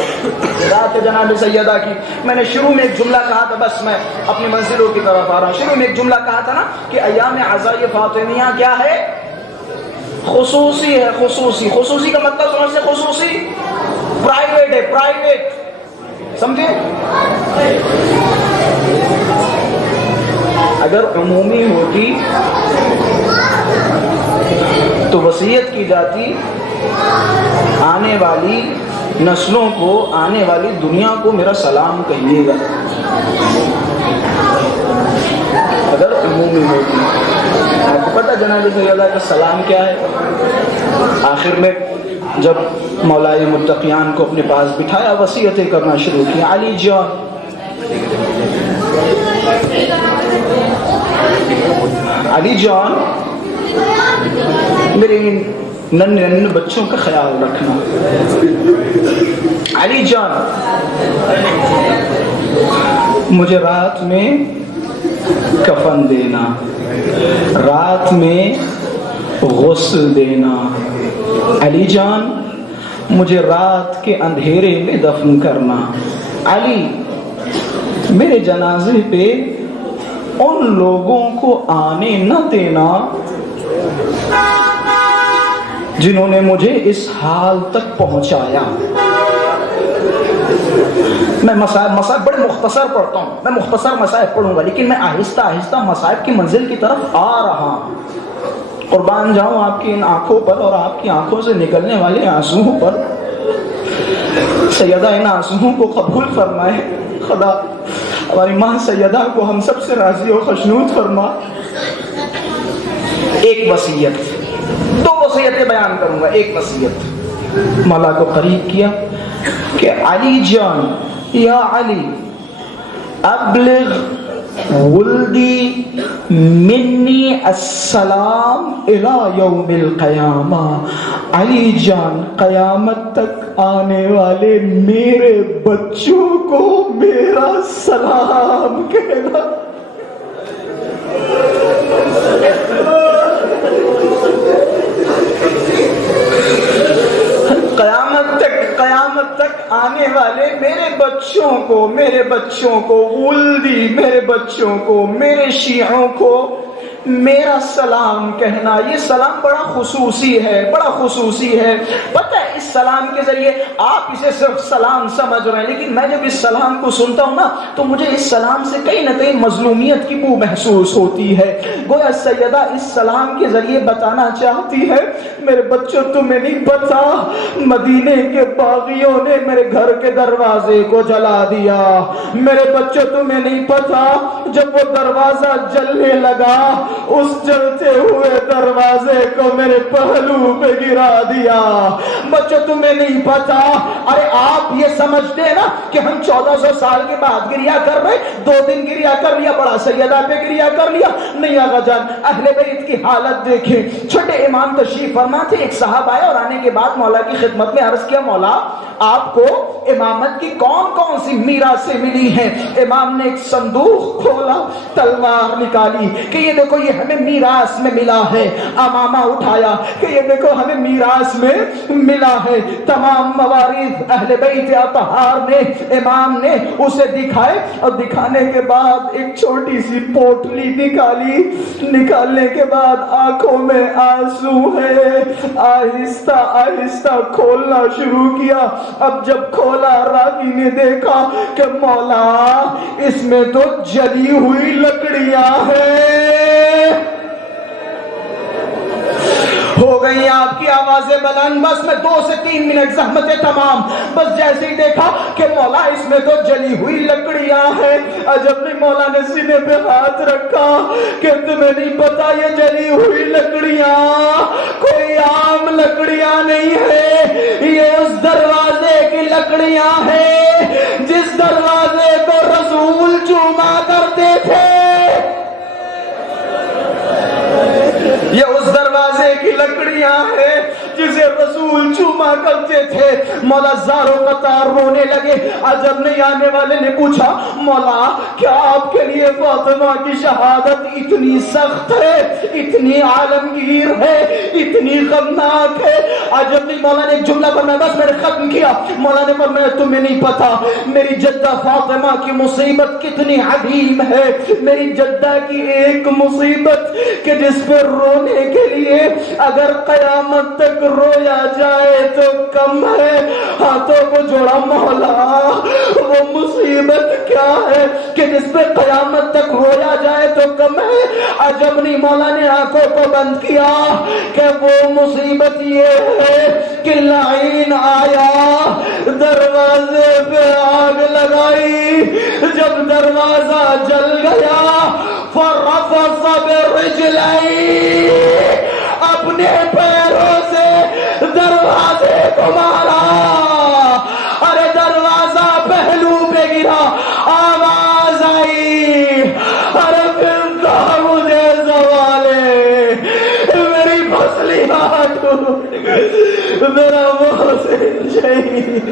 ذات جناب سیدہ کی میں نے شروع میں ایک جملہ کہا تھا, بس میں اپنی منزلوں کی طرف آ رہا ہوں. شروع میں ایک جملہ کہا تھا نا کہ ایام عزائی فاطمیہ کیا ہے, خصوصی ہے. خصوصی, خصوصی کا مطلب سمجھتے, خصوصی پرائیویٹ ہے, پرائیویٹ سمجھے. اگر عمومی ہوتی تو وصیت کی جاتی آنے والی نسلوں کو, آنے والی دنیا کو میرا سلام کہیے گا. اگر عمومی ہوتی, آپ کو پتہ جناب سیدہ کا سلام کیا ہے. آخر میں جب مولائے متقیان کو اپنے پاس بٹھایا, وصیتیں کرنا شروع کی. علی جان, علی جان میرے نن بچوں کا خیال رکھنا. علی جان مجھے رات میں کفن دینا, رات میں غسل دینا. علی جان مجھے رات کے اندھیرے میں دفن کرنا. علی میرے جنازے پہ ان لوگوں کو آنے نہ دینا جنہوں نے مجھے اس حال تک پہنچایا. میں مسائب بڑے مختصر پڑھتا ہوں, میں مختصر مسائب پڑھوں گا, لیکن میں آہستہ آہستہ مسائب کی منزل کی طرف آ رہا ہوں. قربان جاؤں آپ کی ان آنکھوں پر اور آپ کی آنکھوں سے نکلنے والے آنسوؤں پر. سیدہ ان آنسوؤں کو قبول فرمائے. خدا ہماری ماں سیدہ کو ہم سب سے راضی و خشنود فرما. ایک وصیت, 2 وصیتیں بیان کروں گا. ایک وصیت مولا کو قریب کیا کہ علی جان یا علی ابلغ ولدی منی السلام الی یوم القیامہ. علی جان قیامت تک آنے والے میرے بچوں کو میرا سلام کہنا. قیامت تک آنے والے میرے بچوں کو ولدی, میرے بچوں کو, میرے شیعوں کو میرا سلام کہنا. یہ سلام بڑا خصوصی ہے, بڑا خصوصی ہے. پتہ ہے اس سلام کے ذریعے آپ اسے صرف سلام سمجھ رہے ہیں, لیکن میں جب اس سلام کو سنتا ہوں نا تو مجھے اس سلام سے کہیں نہ کہیں مظلومیت کی بو محسوس ہوتی ہے. گویا سیدہ اس سلام کے ذریعے بتانا چاہتی ہے میرے بچوں تمہیں نہیں پتا مدینے کے باغیوں نے میرے گھر کے دروازے کو جلا دیا. میرے بچوں تمہیں نہیں پتا جب وہ دروازہ جلنے لگا اس جلتے ہوئے دروازے کو میرے پہلو پہ گرا دیا. بچوں تمہیں نہیں پتا. ارے آپ یہ سمجھتے ہیں نا کہ ہم 1400 سال کے بعد گریا کر رہے, 2 دن گریا کر لیا, بڑا سیدہ پہ گریا کر لیا. نہیں آقا جان, اہل بیت کی حالت دیکھیں. چھوٹے امام تشریف فرما تھے, ایک صاحب آئے اور آنے کے بعد مولا کی خدمت میں عرض کیا مولا آپ کو امامت کی کون کون سی میراثیں ملی ہیں. امام نے ایک صندوق کھولا, تلوار نکالی کہ یہ دیکھو یہ ہمیں میراث میں ملا ہے. امامہ اٹھایا کہ یہ دیکھو ہمیں میراث میں ملا ہے. تمام موارث اہل بیت اطہار نے, امام نے اسے دکھائے اور دکھانے کے بعد ایک چھوٹی سی پوٹلی نکالی. نکالنے کے بعد آنکھوں میں آنسو ہے, آہستہ آہستہ کھولنا شروع کیا. اب جب کھولا راوی نے دیکھا کہ مولا اس میں تو جلی ہوئی لکڑیاں ہیں. ہو گئی آپ کی آوازیں بلند. بس میں 2 سے 3 منٹ زحمتیں تمام. بس جیسے ہی دیکھا کہ مولا اس میں تو جلی ہوئی لکڑیاں ہیں. عجب نہیں, مولا نے سینے پہ ہاتھ رکھا کہ تمہیں نہیں پتا یہ جلی ہوئی لکڑیاں کوئی عام لکڑیاں نہیں ہے, یہ اس دروازے کی لکڑیاں ہیں جس دروازے کو رسول چوما کرتے تھے. یہ اس دروازے کی لکڑیاں ہیں جسے رسول چوما کرتے تھے. مولا زارو قطار رونے لگے. عجب نہیں, آنے والے نے پوچھا مولا کیا آپ کے لیے فاطمہ کی شہادت اتنی سخت ہے, اتنی عالمگیر ہے, اتنی غمناک ہے؟ عجب نہیں, مولا نے ایک جملہ فرمایا, بس میں نے ختم کیا. مولا نے فرمایا تمہیں نہیں پتا میری جدہ فاطمہ کی مصیبت کتنی عظیم ہے. میری جدہ کی ایک مصیبت کہ جس پہ رونے کے لیے اگر قیامت تک رویا جائے تو کم ہے. ہاتھوں کو جوڑا مولا وہ مصیبت کیا ہے کہ جس پہ قیامت تک رویا جائے تو کم ہے. عجب نہیں, مولا نے آنکھوں کو بند کیا کہ وہ مصیبت یہ ہے کہ لعین آیا, دروازے پہ آگ لگائی. جب دروازہ جل گیا فرفض برجلئی, اپنے پیروں سے دروازے کو مارا. ارے دروازہ پہلو پہ گرا, آواز آئی ارے پھر مجھے سوالے میری پسلیاں ٹوٹ گئی, میرا محسن شہید